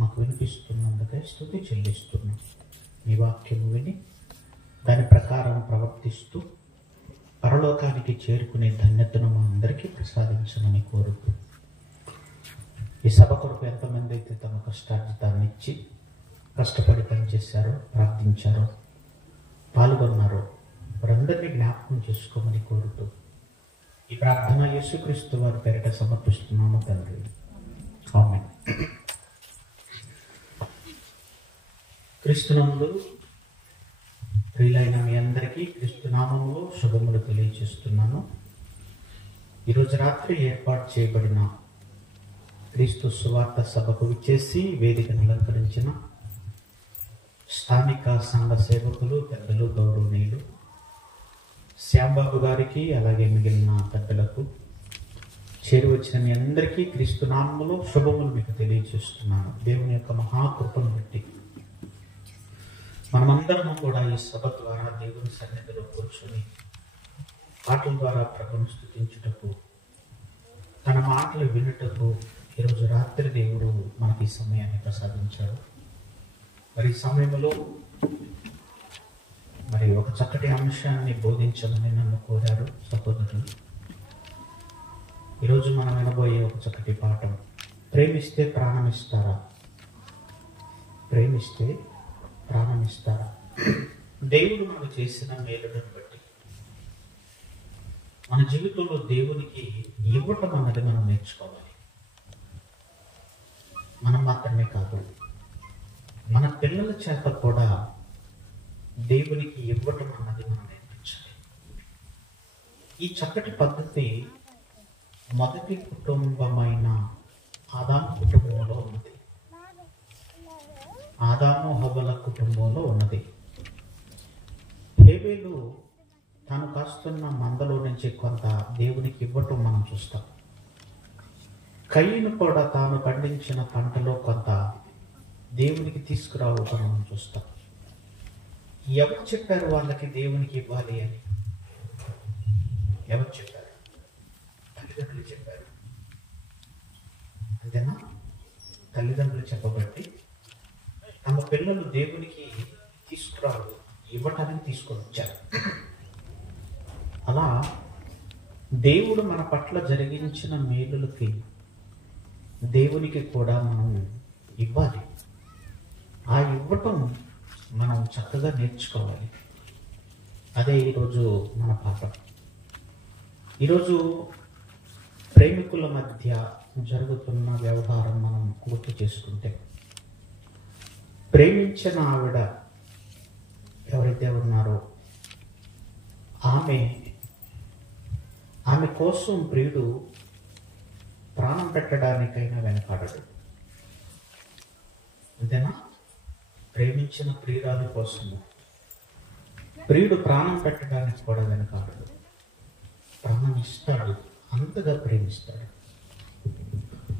మాకు వినిపిస్తున్నందుకై స్తుతి చెల్లిస్తున్నాం. మీ వాక్యము విని దాని ప్రకారం ప్రవర్తిస్తూ పరలోకానికి చేరుకునే ధన్యతను మా అందరికీ ప్రసాదించమని కోరుతూ, ఈ సభ కొరకు ఎంతమంది అయితే తమ కష్టార్జితాన్ని ఇచ్చి కష్టపడి పనిచేశారో, ప్రార్థించారో, పాల్గొన్నారో వారందరినీ జ్ఞాపకం చేసుకోమని కోరుతూ ఈ ప్రార్థన యేసుక్రీస్తు వారి పేరిట సమర్పిస్తున్నాము తండ్రి. ఆమేన్. క్రీస్తునందు ప్రియులైన మీ అందరికీ క్రీస్తునామములో శుభములు తెలియజేస్తున్నాను. ఈరోజు రాత్రి ఏర్పాటు చేయబడిన క్రీస్తు సువార్త సభకు విచ్చేసి వేదికను అలంకరించిన స్థానిక సంఘ సేవకులు, పెద్దలు, గౌరవనీయులు శ్యాంబాబు గారికి, అలాగే మిగిలిన పెద్దలకు, చేరువచ్చిన మీ అందరికీ క్రీస్తునామములో శుభములు మీకు తెలియజేస్తున్నాను. దేవుని యొక్క మహాకృపను బట్టి మనమందరము కూడా ఈ సభ ద్వారా దేవుని సన్నిధిలో కూర్చొని పాటల ద్వారా ప్రభువును స్తుతించుటకు, తన మాటలు వినుటకు ఈరోజు రాత్రి దేవుడు మనకి ఈ సమయాన్ని ప్రసాదించాడు. మరి ఈ సమయంలో ఒక చక్కటి అంశాన్ని బోధించమని నన్ను కోరారు సహోదరులు. ఈరోజు మనం వినబోయే ఒక చక్కటి పాఠం, ప్రేమిస్తే ప్రాణమిస్తారా? ప్రేమిస్తే ప్రాణమిస్తారా? దేవుడు మనకు చేసిన మేలులను బట్టి మన జీవితంలో దేవునికి ఇవ్వటం అన్నది మనం నేర్చుకోవాలి. మనం మాత్రమే కాదు, మన పిల్లల చేత కూడా దేవునికి ఇవ్వటం అన్నది మనం నేర్పించాలి. ఈ చక్కటి పద్ధతి మొదటి కుటుంబమైన ఆదాము కుటుంబంలో ఉన్నది. ఆదాము హవ్వల కుటుంబంలో ఉన్నది. హేబేలు తాను కాస్తున్న మందలో నుంచి కొంత దేవునికి ఇవ్వటం మనం చూస్తాం. కయీను కూడా తాను పండించిన పంటలో కొంత దేవునికి తీసుకురావటం మనం చూస్తాం. ఎవరు చెప్పారు వాళ్ళకి దేవునికి ఇవ్వాలి అని? ఎవరు చెప్పారు? తల్లిదండ్రులు చెప్పారు. అంతేనా? తల్లిదండ్రులు చెప్పబట్టి తమ పిల్లలు దేవునికి తీసుకురావాలి, ఇవ్వటానికి తీసుకొని వచ్చారు. అలా దేవుడు మన పట్ల జరిగించిన మేలులకి దేవునికి కూడా మనం ఇవ్వాలి. ఆ ఇవ్వటం మనం చక్కగా నేర్చుకోవాలి. అదే ఈరోజు మన పాఠం. ఈరోజు ప్రేమికుల మధ్య జరుగుతున్న వ్యవహారం మనం గుర్తు చేసుకుంటే, ప్రేమించిన ఆవిడ ఎవరైతే ఉన్నారో ఆమె కోసం ప్రియుడు ప్రాణం పెట్టడానికైనా వెనకాడడు. అంతేనా? ప్రేమించిన ప్రియురాలి కోసము ప్రియుడు ప్రాణం పెట్టడానికి కూడా వెనకాడడు. ప్రాణం ఇస్తాడు, అంతగా ప్రేమిస్తాడు.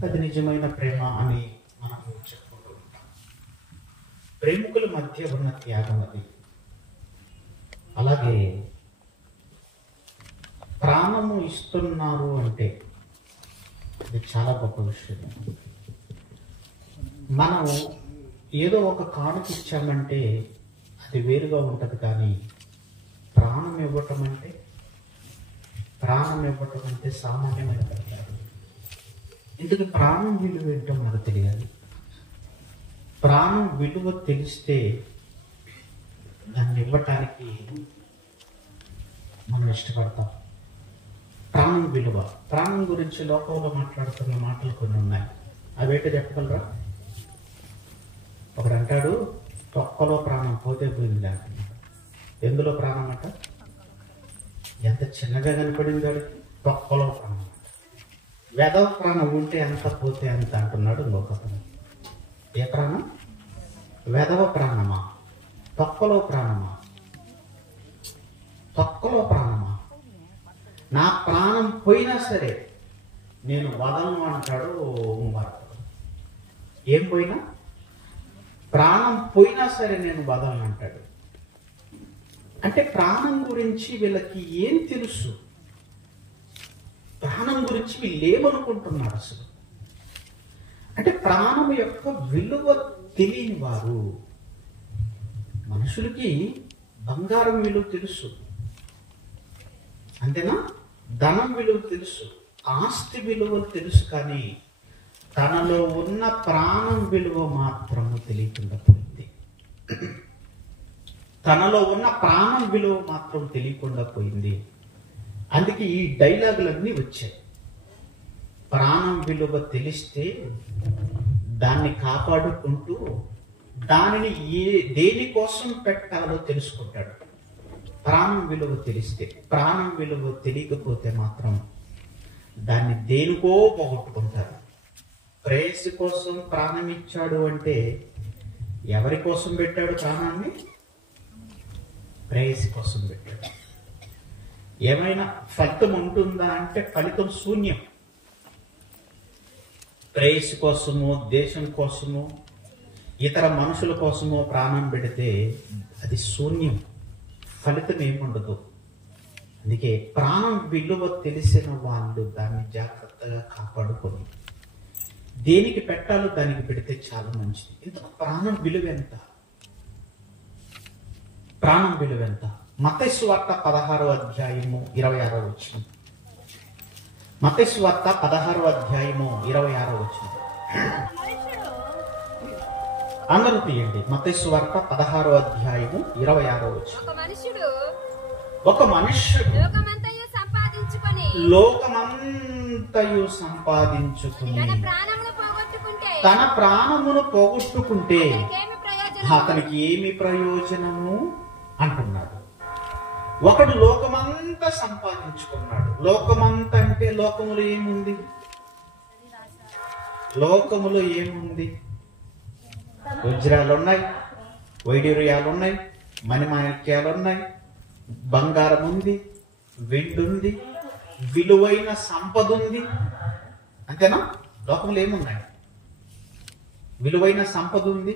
అది నిజమైన ప్రేమ అని మనం చెప్పుకుంటూ ఉంటాం. ప్రేమికుల మధ్య ఉన్న త్యాగం అది. అలాగే ప్రాణము ఇస్తున్నారు అంటే అది చాలా గొప్ప విషయం. మనం ఏదో ఒక కానుక ఇచ్చామంటే అది వేరుగా ఉంటుంది, కానీ ప్రాణం ఇవ్వటం అంటే సామాన్యమైన కాదు. ఇందుకు ప్రాణం విలువ ఏంటో మనకు తెలియాలి. ప్రాణం విలువ తెలిస్తే దాన్ని ఇవ్వటానికి మనం ఇష్టపడతాం. ప్రాణం విలువ, ప్రాణం గురించి లోకంలో మాట్లాడుతున్న మాటలు కొన్ని ఉన్నాయి. అవేంటో చెప్పగలరా? ఒకడు అంటాడు, తొక్కలో ప్రాణం పోతే పోయింది అంటున్నాడు. ఎందులో ప్రాణం అంట? ఎంత చిన్నగా కనపడింది వాడికి, తొక్కలో ప్రాణం. వెధవ ప్రాణం ఉంటే ఎంత, పోతే ఎంత అంటున్నాడు ఇంకొకతను. ఏ ప్రాణం? వెధవ ప్రాణమా? తొక్కలో ప్రాణమా? తొక్కలో ప్రాణమా? నా ప్రాణం పోయినా సరే నేను వదలను అంటాడు భరతుడు. ఏం పోయినా? ప్రాణం పోయినా సరే నేను వదలను అంటాడు. అంటే ప్రాణం గురించి వీళ్ళకి ఏం తెలుసు? ప్రాణం గురించి వీళ్ళు ఏమనుకుంటున్నారు? అసలు అంటే ప్రాణం యొక్క విలువ తెలియని వారు. మనుషులకి బంగారం విలువ తెలుసు, అంతేనా? ధనం విలువ తెలుసు, ఆస్తి విలువ తెలుసు, కానీ తనలో ఉన్న ప్రాణం విలువ మాత్రము తెలియకుండా పోయింది. తనలో ఉన్న ప్రాణం విలువ మాత్రం తెలియకుండా పోయింది. అందుకే ఈ డైలాగులన్నీ వచ్చాయి. ప్రాణం విలువ తెలిస్తే దాన్ని కాపాడుకుంటూ దానిని దేనికోసం పెట్టాలో తెలుసుకుంటాడు. ప్రాణం విలువ తెలిస్తే. ప్రాణం విలువ తెలియకపోతే మాత్రం దాన్ని దేనికో పోగొట్టుకుంటారు. ప్రేయసి కోసం ప్రాణం ఇచ్చాడు అంటే ఎవరి కోసం పెట్టాడు ప్రాణాన్ని? ప్రేయసి కోసం పెట్టాడు. ఏమైనా ఫలితం ఉంటుందా అంటే ఫలితం శూన్యం. ప్రేయసి కోసము, దేశం కోసము, ఇతర మనుషుల కోసము ప్రాణం పెడితే అది శూన్యం, ఫలితం ఏముండదు. అందుకే ప్రాణం విలువ తెలిసిన వాళ్ళు దాన్ని జాగ్రత్తగా కాపాడుకొని దేనికి పెట్టాలో దానికి పెడితే చాలా మంచిది. ఇంతకు ప్రాణం విలువ ఎంత? ప్రాణం విలువ ఎంత? మత్తయి సువార్త 16వ అధ్యాయము 26వ వచనం. మత్తయి సువార్త 16వ అధ్యాయము 26వ వచనం. అందరూ తీయండి. మత్తయి సువార్త 16వ అధ్యాయము 26వ వచనం. ఒక మనుష్యుడు లోకమంతయు సంపాదించుకుని తన ప్రాణమును పోగొట్టుకుంటే అతనికి ఏమి ప్రయోజనము అంటున్నాడు. ఒకడు లోకమంతా సంపాదించుకున్నాడు. లోకమంతా అంటే లోకములో ఏముంది? లోకములో ఏముంది? వజ్రాలున్నాయి, వైడూర్యాలున్నాయి, మణిమాణిక్యాలున్నాయి, బంగారం ఉంది, వెండి ఉంది, విలువైన సంపద ఉంది. అంతేనా? లోకంలో ఏమున్నాయి? విలువైన సంపద ఉంది.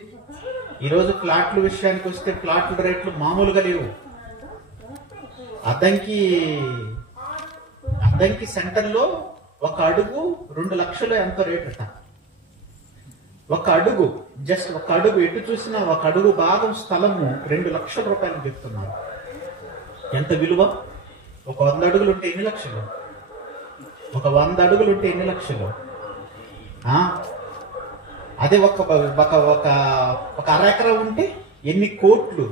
ఈరోజు ఫ్లాట్ల విషయానికి వస్తే ఫ్లాట్ల రేట్లు మామూలుగా లేవు. అద్దంకి సెంటర్లో ఒక అడుగు 2 లక్షలు ఎంతో రేట్ అట. ఒక అడుగు, జస్ట్ ఒక అడుగు, ఎటు చూసినా ఒక అడుగు భాగం స్థలము 2 లక్షల రూపాయలు చెప్తున్నారు. ఎంత విలువ? ఒక 100 అడుగులు ఉంటే ఎన్ని లక్షలు? ఒక 100 అడుగులు ఉంటే ఎన్ని లక్షలు? అదే ఒక అరెకరం ఉంటే ఎన్ని కోట్లు?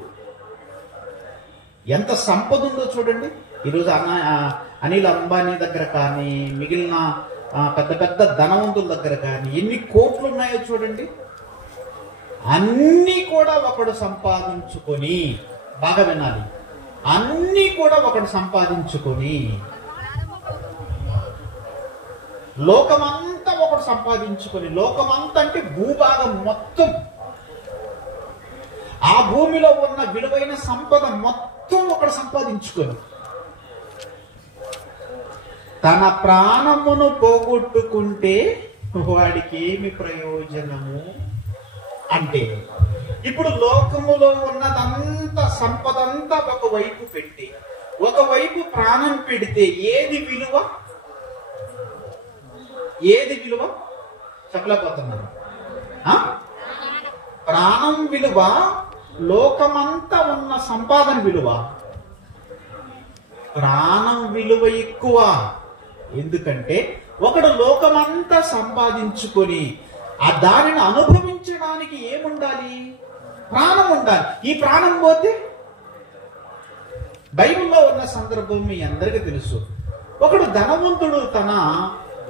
ఎంత సంపద ఉందో చూడండి. ఈరోజు అనిల్ అంబానీ దగ్గర కానీ, మిగిలిన పెద్ద పెద్ద ధనవంతుల దగ్గర కానీ ఎన్ని కోట్లు ఉన్నాయో చూడండి. అన్నీ కూడా ఒకడు సంపాదించుకొని, బాగా వినాలి, అన్నీ కూడా ఒకడు సంపాదించుకొని, లోకమంతా ఒకడు సంపాదించుకొని, లోకమంతా అంటే భూభాగం మొత్తం, ఆ భూమిలో ఉన్న విలువైన సంపద మొత్తం ఒకడు సంపాదించుకొని తన ప్రాణమును పోగొట్టుకుంటే వాడికి ఏమి ప్రయోజనము అంటే, ఇప్పుడు లోకములో ఉన్నదంతా సంపదంతా ఒకవైపు పెట్టి ఒకవైపు ప్రాణం పెడితే ఏది విలువ? ఏది విలువ చెప్పలేకపోతున్నారు. ప్రాణం విలువ, లోకమంతా ఉన్న సంపాదన విలువ. ప్రాణం విలువ ఎక్కువ. ఎందుకంటే ఒకడు లోకమంతా సంపాదించుకొని ఆ దానిని అనుభవించడానికి ఏముండాలి? ప్రాణం ఉండాలి. ఈ ప్రాణం పోతే, బైబిల్లో ఉన్న సందర్భం మీ అందరికీ తెలుసు. ఒకడు ధనవంతుడు తన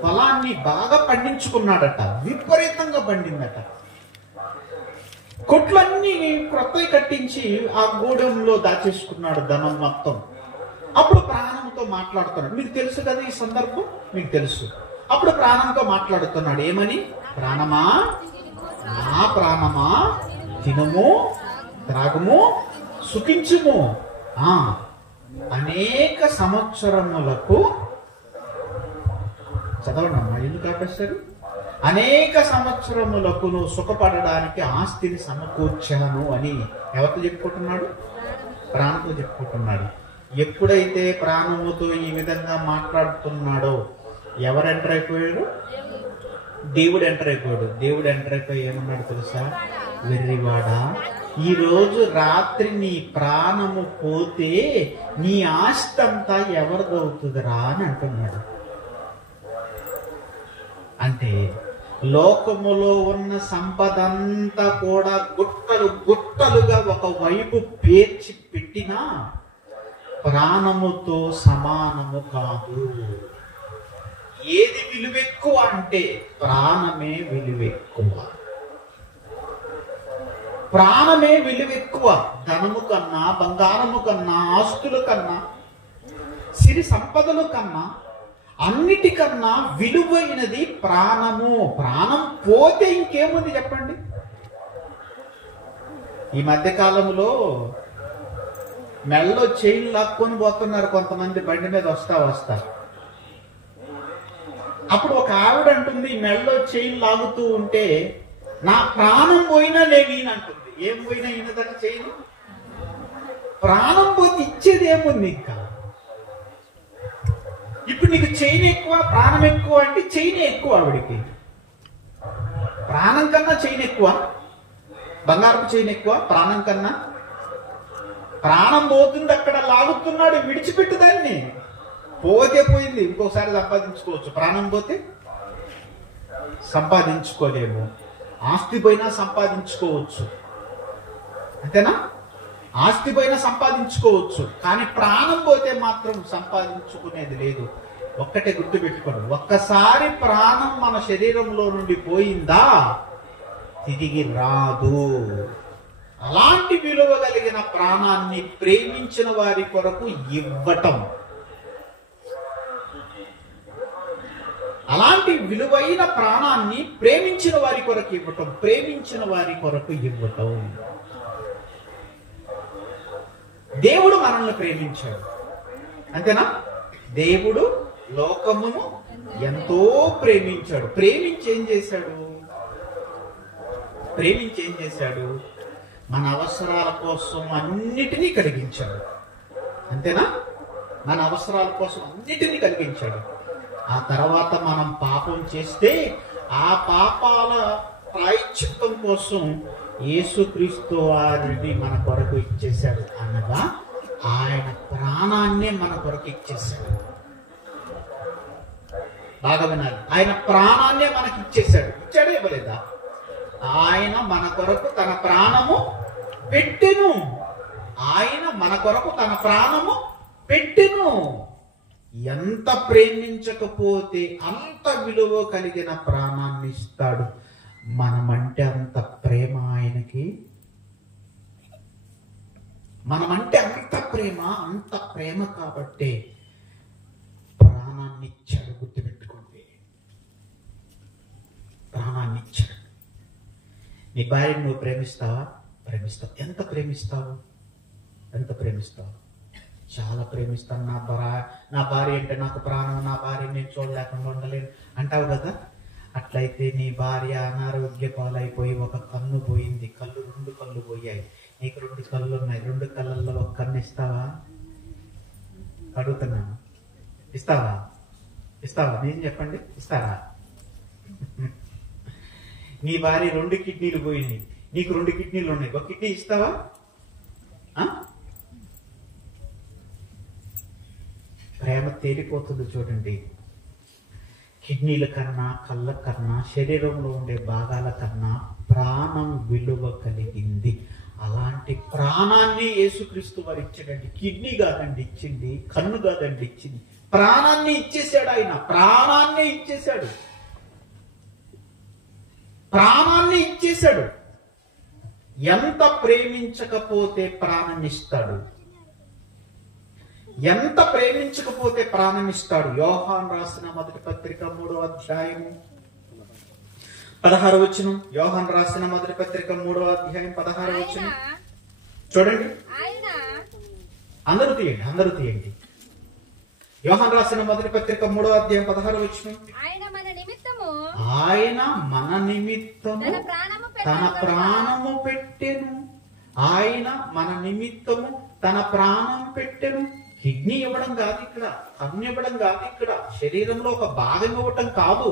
పొలాన్ని బాగా పండించుకున్నాడట, విపరీతంగా పండిందట. కొట్లన్నీ క్రొత్తవి కట్టించి ఆ గూడెంలో దాచేసుకున్నాడు ధనం మొత్తం. అప్పుడు ప్రాణంతో మాట్లాడుతున్నాడు. మీకు తెలుసు కదా ఈ సందర్భం, మీకు తెలుసు. అప్పుడు ప్రాణంతో మాట్లాడుతున్నాడు. ఏమని? ప్రాణమా, నా ప్రాణమా, తినము, త్రాగము, సుఖించుము. అనేక సంవత్సరములకు, చదవండి అమ్మా, ఎందుకు ఆపేస్తారు? అనేక సంవత్సరములకు నువ్వు సుఖపడడానికి ఆస్తిని సమకూర్చాను అని ఎవరితో చెప్పుకుంటున్నాడు? ప్రాణంతో చెప్పుకుంటున్నాడు. ఎప్పుడైతే ప్రాణముతో ఈ విధంగా మాట్లాడుతున్నాడో ఎవరు ఎంటర్ అయిపోయాడు? దేవుడు ఎంటర్ అయిపోయాడు. దేవుడు ఎంటర్ అయిపోయి ఏమన్నాడు తెలుసా? వెర్రివాడా, ఈ రోజు రాత్రి నీ ప్రాణము పోతే నీ ఆస్తి అంతా ఎవరిదవుతుందిరా అని అంటున్నాడు. అంటే లోకములో ఉన్న సంపద అంతా కూడా గుట్టలు గుట్టలుగా ఒకవైపు పేర్చి పెట్టినా ప్రాణముతో సమానము కాదు. ఏది విలువెక్కువ అంటే ప్రాణమే విలువెక్కువ. ప్రాణమే విలువెక్కువ. ధనము కన్నా, బంగారము కన్నా, ఆస్తుల కన్నా, సిరి సంపదల కన్నా, అన్నిటికన్నా విలువైనది ప్రాణము. ప్రాణం పోతే ఇంకేముంది చెప్పండి? ఈ మధ్య కాలంలో మెళ్ళలో చైన్ లాక్కొని పోతున్నారు కొంతమంది, బండి మీద వస్తా. అప్పుడు ఒక ఆవిడ అంటుంది, మెళ్ళలో చైన్ లాగుతూ ఉంటే నా ప్రాణం పోయినా నేనంటుంది. ఏం పోయినా ఈయనదట చైన్? ప్రాణం పోతే ఇచ్చేది ఏముంది ఇంకా? ఇప్పుడు నీకు చైన్ ఎక్కువ, ప్రాణం ఎక్కువ అంటే చైన్ ఎక్కువ. ఆవిడికి ప్రాణం కన్నా చైన్ ఎక్కువ, బంగారపు చైన్ ఎక్కువ ప్రాణం కన్నా. ప్రాణం పోతుంది, అక్కడ లాగుతున్నాడు, విడిచిపెట్టు దాన్ని. పోతే పోయింది, ఇంకోసారి సంపాదించుకోవచ్చు. ప్రాణం పోతే సంపాదించుకోలేము. ఆస్తి పోయినా సంపాదించుకోవచ్చు, అంతేనా? ఆస్తి పోయినా సంపాదించుకోవచ్చు, కానీ ప్రాణం పోతే మాత్రం సంపాదించుకునేది లేదు. ఒక్కటే గుర్తుపెట్టుకోండి, ఒక్కసారి ప్రాణం మన శరీరంలో నుండి పోయిందా తిరిగి రాదు. అలాంటి విలువ కలిగిన ప్రాణాన్ని ప్రేమించిన వారి కొరకు ఇవ్వటం, అలాంటి విలువైన ప్రాణాన్ని ప్రేమించిన వారి కొరకు ఇవ్వటం, ప్రేమించిన వారి కొరకు ఇవ్వటం. దేవుడు మనల్ని ప్రేమించాడు, అంతేనా? దేవుడు లోకమును ఎంతో ప్రేమించాడు. ప్రేమించి ఏం చేశాడు? మన అవసరాల కోసం అన్నిటినీ కలిగించాడు, అంతేనా? మన అవసరాల కోసం అన్నిటినీ కలిగించాడు. ఆ తర్వాత మనం పాపం చేస్తే ఆ పాపాల ప్రాయశ్చిత్తం కోసం యేసుక్రీస్తు వారిని మన కొరకు ఇచ్చేశాడు. అనగా ఆయన ప్రాణాన్నే మన కొరకు ఇచ్చేశాడు. బాగా వినాలి, ఆయన ప్రాణాన్నే మనకి ఇచ్చేశాడు. ఇచ్చాడే ఇవ్వలేదా? ఆయన మన కొరకు తన ప్రాణము పెట్టెను. ఆయన మన కొరకు తన ప్రాణము పెట్టెను. ఎంత ప్రేమించకపోతే అంత విలువ కలిగిన ప్రాణాన్ని ఇస్తాడు. మనమంటే అంత ప్రేమ ఆయనకి, మనమంటే అంత ప్రేమ కాబట్టే ప్రాణాన్ని ఇచ్చాడు. గుర్తుపెట్టుకోండి, ప్రాణాన్ని ఇచ్చాడు. నీ భార్యను నువ్వు ప్రేమిస్తావా? ప్రేమిస్తావు. ఎంత ప్రేమిస్తావు? చాలా ప్రేమిస్తాను. నా భార్య అంటే నాకు ప్రాణం, నా భార్య నేను చూడలేకుండా ఉండలేను అంటావు కదా. అట్లయితే నీ భార్య అనారోగ్య పాలైపోయి ఒక కన్ను పోయింది, 2 కళ్ళు పోయాయి. నీకు 2 కళ్ళు ఉన్నాయి, 2 కళ్ళల్లో ఒక కన్ను ఇస్తావా? అడుగుతున్నాను, ఇస్తావా? నేను చెప్పండి, ఇస్తారా? నీ భార్య 2 కిడ్నీలు పోయింది, నీకు 2 కిడ్నీలు ఉన్నాయి, ఒక కిడ్నీ ఇస్తావా? ప్రేమ తేలిపోతుంది చూడండి. కిడ్నీల కన్నా, కళ్ళ కన్నా, శరీరంలో ఉండే భాగాల కన్నా ప్రాణం విలువ కలిగింది. అలాంటి ప్రాణాన్ని యేసుక్రీస్తు వారు ఇచ్చాడండి. కిడ్నీ కాదండి ఇచ్చింది, కన్ను కాదండి ఇచ్చింది, ప్రాణాన్ని ఇచ్చేశాడు. ఆయన ప్రాణాన్ని ఇచ్చేశాడు. ఎంత ప్రేమించకపోతే ప్రాణమిస్తాడు? ఎంత ప్రేమించకపోతే ప్రాణమిస్తాడు? యోహాను రాసిన మొదటి పత్రిక 3వ అధ్యాయము 16వ వచనం. యోహాను రాసిన మొదటి పత్రిక 3వ అధ్యాయం 16వ వచనం చూడండి. అందరూ తీయండి. యోహాను రాసిన మొదటి పత్రిక 3వ అధ్యాయం 16వ వచనం. ఆయన మన నిమిత్తము తన ప్రాణము పెట్టెను. ఆయన మన నిమిత్తము తన ప్రాణం పెట్టెను. కిడ్నీ ఇవ్వడం కాదు ఇక్కడ, కన్ను ఇవ్వడం కాదు ఇక్కడ, శరీరంలో ఒక భాగం ఇవ్వటం కాదు.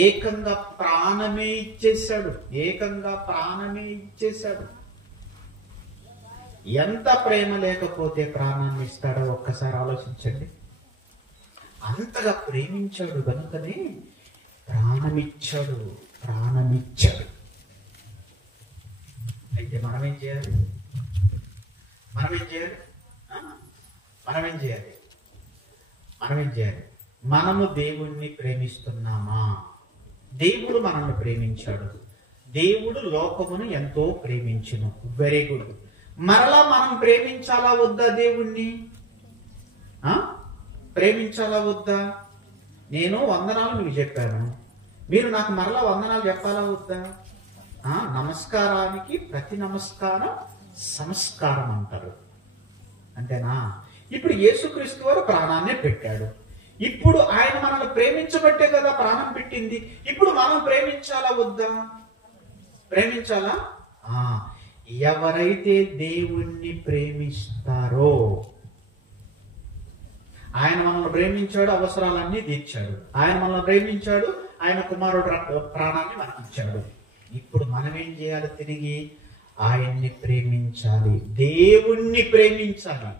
ఏకంగా ప్రాణమే ఇచ్చేశాడు. ఏకంగా ప్రాణమే ఇచ్చేశాడు. ఎంత ప్రేమ లేకపోతే ప్రాణాన్ని ఇస్తాడో ఒక్కసారి ఆలోచించండి. అంతగా ప్రేమించాడు కనుకనే ప్రాణమిచ్చాడు. ప్రాణమిచ్చాడు. అయితే మనమేం చేయాలి? మనమేం చేయాలి? మనమేం చేయాలి? మనమేం చేయాలి? మనము దేవుణ్ణి ప్రేమిస్తున్నామా? దేవుడు మనల్ని ప్రేమించాడు. దేవుడు లోకమును ఎంతో ప్రేమించును. Very good. మరలా మనం ప్రేమించాలా వద్దా? దేవుణ్ణి ప్రేమించాలా వద్దా? నేను వందనాలు మీకు చెప్పాను, మీరు నాకు మరలా వందనాలు చెప్పాలా వద్దా? నమస్కారానికి ప్రతి నమస్కారం సంస్కారం అంటారు. అంతేనా? ఇప్పుడు యేసుక్రీస్తు వారు ప్రాణాన్ని పెట్టాడు. ఇప్పుడు ఆయన మనల్ని ప్రేమించబట్టే కదా ప్రాణం పెట్టింది. ఇప్పుడు మనం ప్రేమించాలా వద్దా? ప్రేమించాలా? ఎవరైతే దేవుణ్ణి ప్రేమిస్తారో, ఆయన మనల్ని ప్రేమించాడు, అవసరాలన్నీ తీర్చాడు. ఆయన మనల్ని ప్రేమించాడు, ఆయన కుమారుడు ప్రాణాన్ని మనకిచ్చాడు. ఇప్పుడు మనం ఏం చేయాలి? తిరిగి ఆయన్ని ప్రేమించాలి, దేవుణ్ణి ప్రేమించాలి,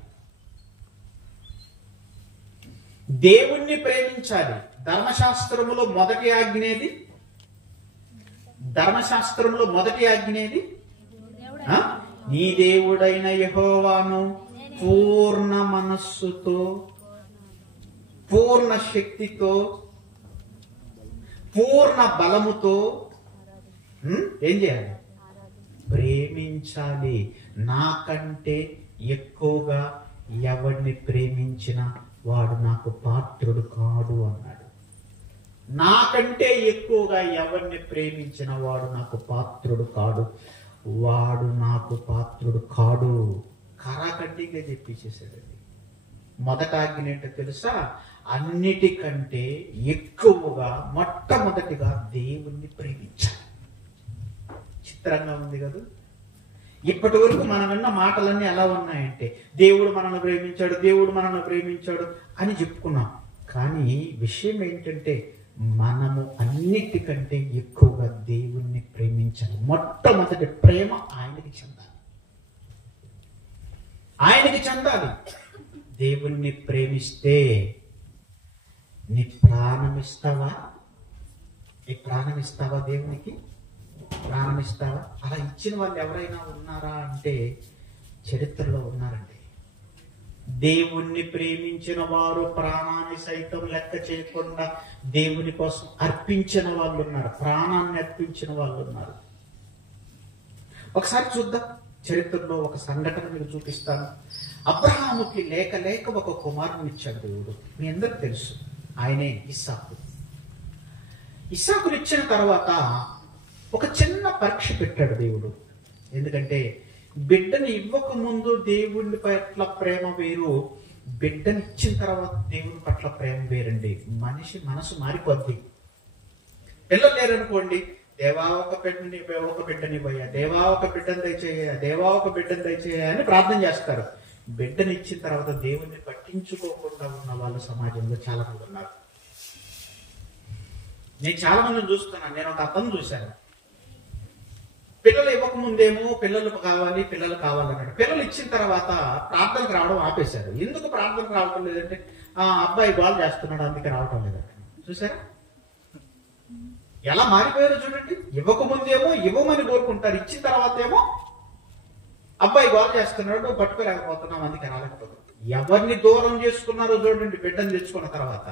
దేవుణ్ణి ప్రేమించాలి. ధర్మశాస్త్రములో మొదటి ఆజ్ఞేది? ధర్మశాస్త్రములో మొదటి ఆజ్ఞేది? నీ దేవుడైన యెహోవాను పూర్ణ మనస్సుతో, పూర్ణ శక్తితో, పూర్ణ బలముతో ఏం చేయాలి? ప్రేమించాలి. నాకంటే ఎక్కువగా ఎవరిని ప్రేమించినా వాడు నాకు పాత్రుడు కాడు అన్నాడు. నాకంటే ఎక్కువగా ఎవరిని ప్రేమించిన వాడు నాకు పాత్రుడు కాడు, వాడు నాకు పాత్రుడు కాడు. కరాకట్టిగా చెప్పేసేసాడండి. మొదట ఆజ్ఞ ఏంటో తెలుసా? అన్నిటికంటే ఎక్కువగా మొట్టమొదటిగా దేవుణ్ణి ప్రేమించాలి. చిత్రంగా ఉంది కదా. ఇప్పటి వరకు మనం విన్న మాటలన్నీ ఎలా ఉన్నాయంటే, దేవుడు మనల్ని ప్రేమించాడు, దేవుడు మనల్ని ప్రేమించాడు అని చెప్పుకున్నాం. కానీ విషయం ఏంటంటే, మనము అన్నిటికంటే ఎక్కువగా దేవుణ్ణి ప్రేమించాలి. మొట్టమొదటి ప్రేమ ఆయనకి చెందాలి, ఆయనకి చెందాలి. దేవుణ్ణి ప్రేమిస్తే నీ ప్రాణం ఇస్తావా? నీ ప్రాణం ఇస్తావా? దేవునికి ప్రాణం ఇస్తావా? అలా ఇచ్చిన వాళ్ళు ఎవరైనా ఉన్నారా అంటే చరిత్రలో ఉన్నారండి. దేవుణ్ణి ప్రేమించిన వారు ప్రాణాన్ని సైతం లెక్క చేయకుండా దేవుని కోసం అర్పించిన వాళ్ళు ఉన్నారు, ప్రాణాన్ని అర్పించిన వాళ్ళు ఉన్నారు. ఒకసారి చూద్దాం. చరిత్రలో ఒక సంఘటన మీకు చూపిస్తాను. అబ్రహాముకి లేక లేక ఒక కుమారుని ఇచ్చాడు దేవుడు. మీ అందరికి తెలుసు, ఆయనే ఇస్సాకు. ఇస్సాకుని ఇచ్చిన తర్వాత ఒక చిన్న పరీక్ష పెట్టాడు దేవుడు. ఎందుకంటే బిడ్డని ఇవ్వక ముందు దేవుని పట్ల ప్రేమ వేరు, బిడ్డని ఇచ్చిన తర్వాత దేవుని పట్ల ప్రేమ వేరండి. మనిషి మనసు మారిపోద్ది. పిల్లలు లేరనుకోండి, దేవా ఒక బిడ్డని పోయా, దేవా ఒక బిడ్డను దయచేయ, దేవా ఒక బిడ్డను దయచేయ అని ప్రార్థన చేస్తారు. బిడ్డని ఇచ్చిన తర్వాత దేవుణ్ణి పట్టించుకోకుండా ఉన్న వాళ్ళు సమాజంలో చాలా మంది ఉన్నారు. నేను చాలా మందిని చూస్తున్నాను. నేను ఒక అతను చూశాను. పిల్లలు ఇవ్వకముందేమో పిల్లలు కావాలన్నాడు. పిల్లలు ఇచ్చిన తర్వాత ప్రార్థనకు రావడం ఆపేశారు. ఎందుకు ప్రార్థనకు రావటం లేదంటే, అబ్బాయి గోల్ చేస్తున్నాడు అందుకే రావటం లేదంటే. చూసారా ఎలా మారిపోయారో చూడండి. ఇవ్వకముందేమో ఇవ్వమని కోరుకుంటారు, ఇచ్చిన తర్వాత ఏమో అబ్బాయి గోల్ చేస్తున్నాడు పట్టుకోలేకపోతున్నాం అందుకే రాలేకపోతున్నాం. ఎవరిని దూరం చేసుకున్నారో చూడండి బిడ్డను తెచ్చుకున్న తర్వాత.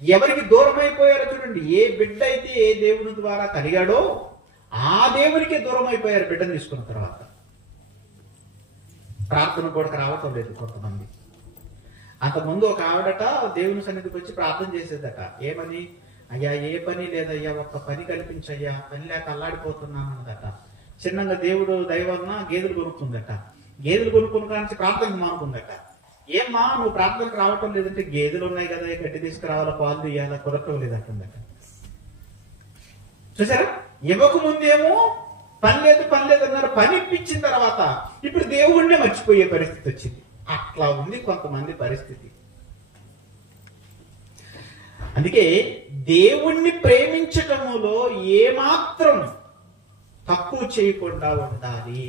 ఎవరికి దూరం అయిపోయారో చూడండి. ఏ బిడ్డ అయితే ఏ దేవుని ద్వారా కలిగాడో ఆ దేవునికే దూరం అయిపోయారు బిడ్డను తీసుకున్న తర్వాత. ప్రార్థన కూడా రావటం లేదు కొంతమంది. అంతకుముందు ఒక ఆవిడట దేవుని సన్నిధికి వచ్చి ప్రార్థన చేసేదట. ఏమని? అయ్యా ఏ పని లేదయ్యా, ఒక్క పని కల్పించయ్యా, పని లేక అల్లాడిపోతున్నాను అన్నదట. చిన్నగా దేవుడు దైవన్న గేదెలు కొనుక్కుందట. గేదెలు కొనుక్కుని కానీ ప్రార్థనకు మానుకుందట. ఏమ్మా నువ్వు ప్రార్థనకు రావటం లేదంటే, గేదెలు ఉన్నాయి కదా గడ్డి తీసుకురావాలా, పాలు తీయాలా, కొరకటం లేదంటుందట. చూసారా? ఇవ్వక ముందేమో పని లేదు అన్నారు. పని ఇప్పించిన తర్వాత ఇప్పుడు దేవుణ్ణే మర్చిపోయే పరిస్థితి వచ్చింది. అట్లా ఉంది కొంతమంది పరిస్థితి. అందుకే దేవుణ్ణి ప్రేమించటములో ఏమాత్రం తక్కువ చేయకుండా ఉండాలి.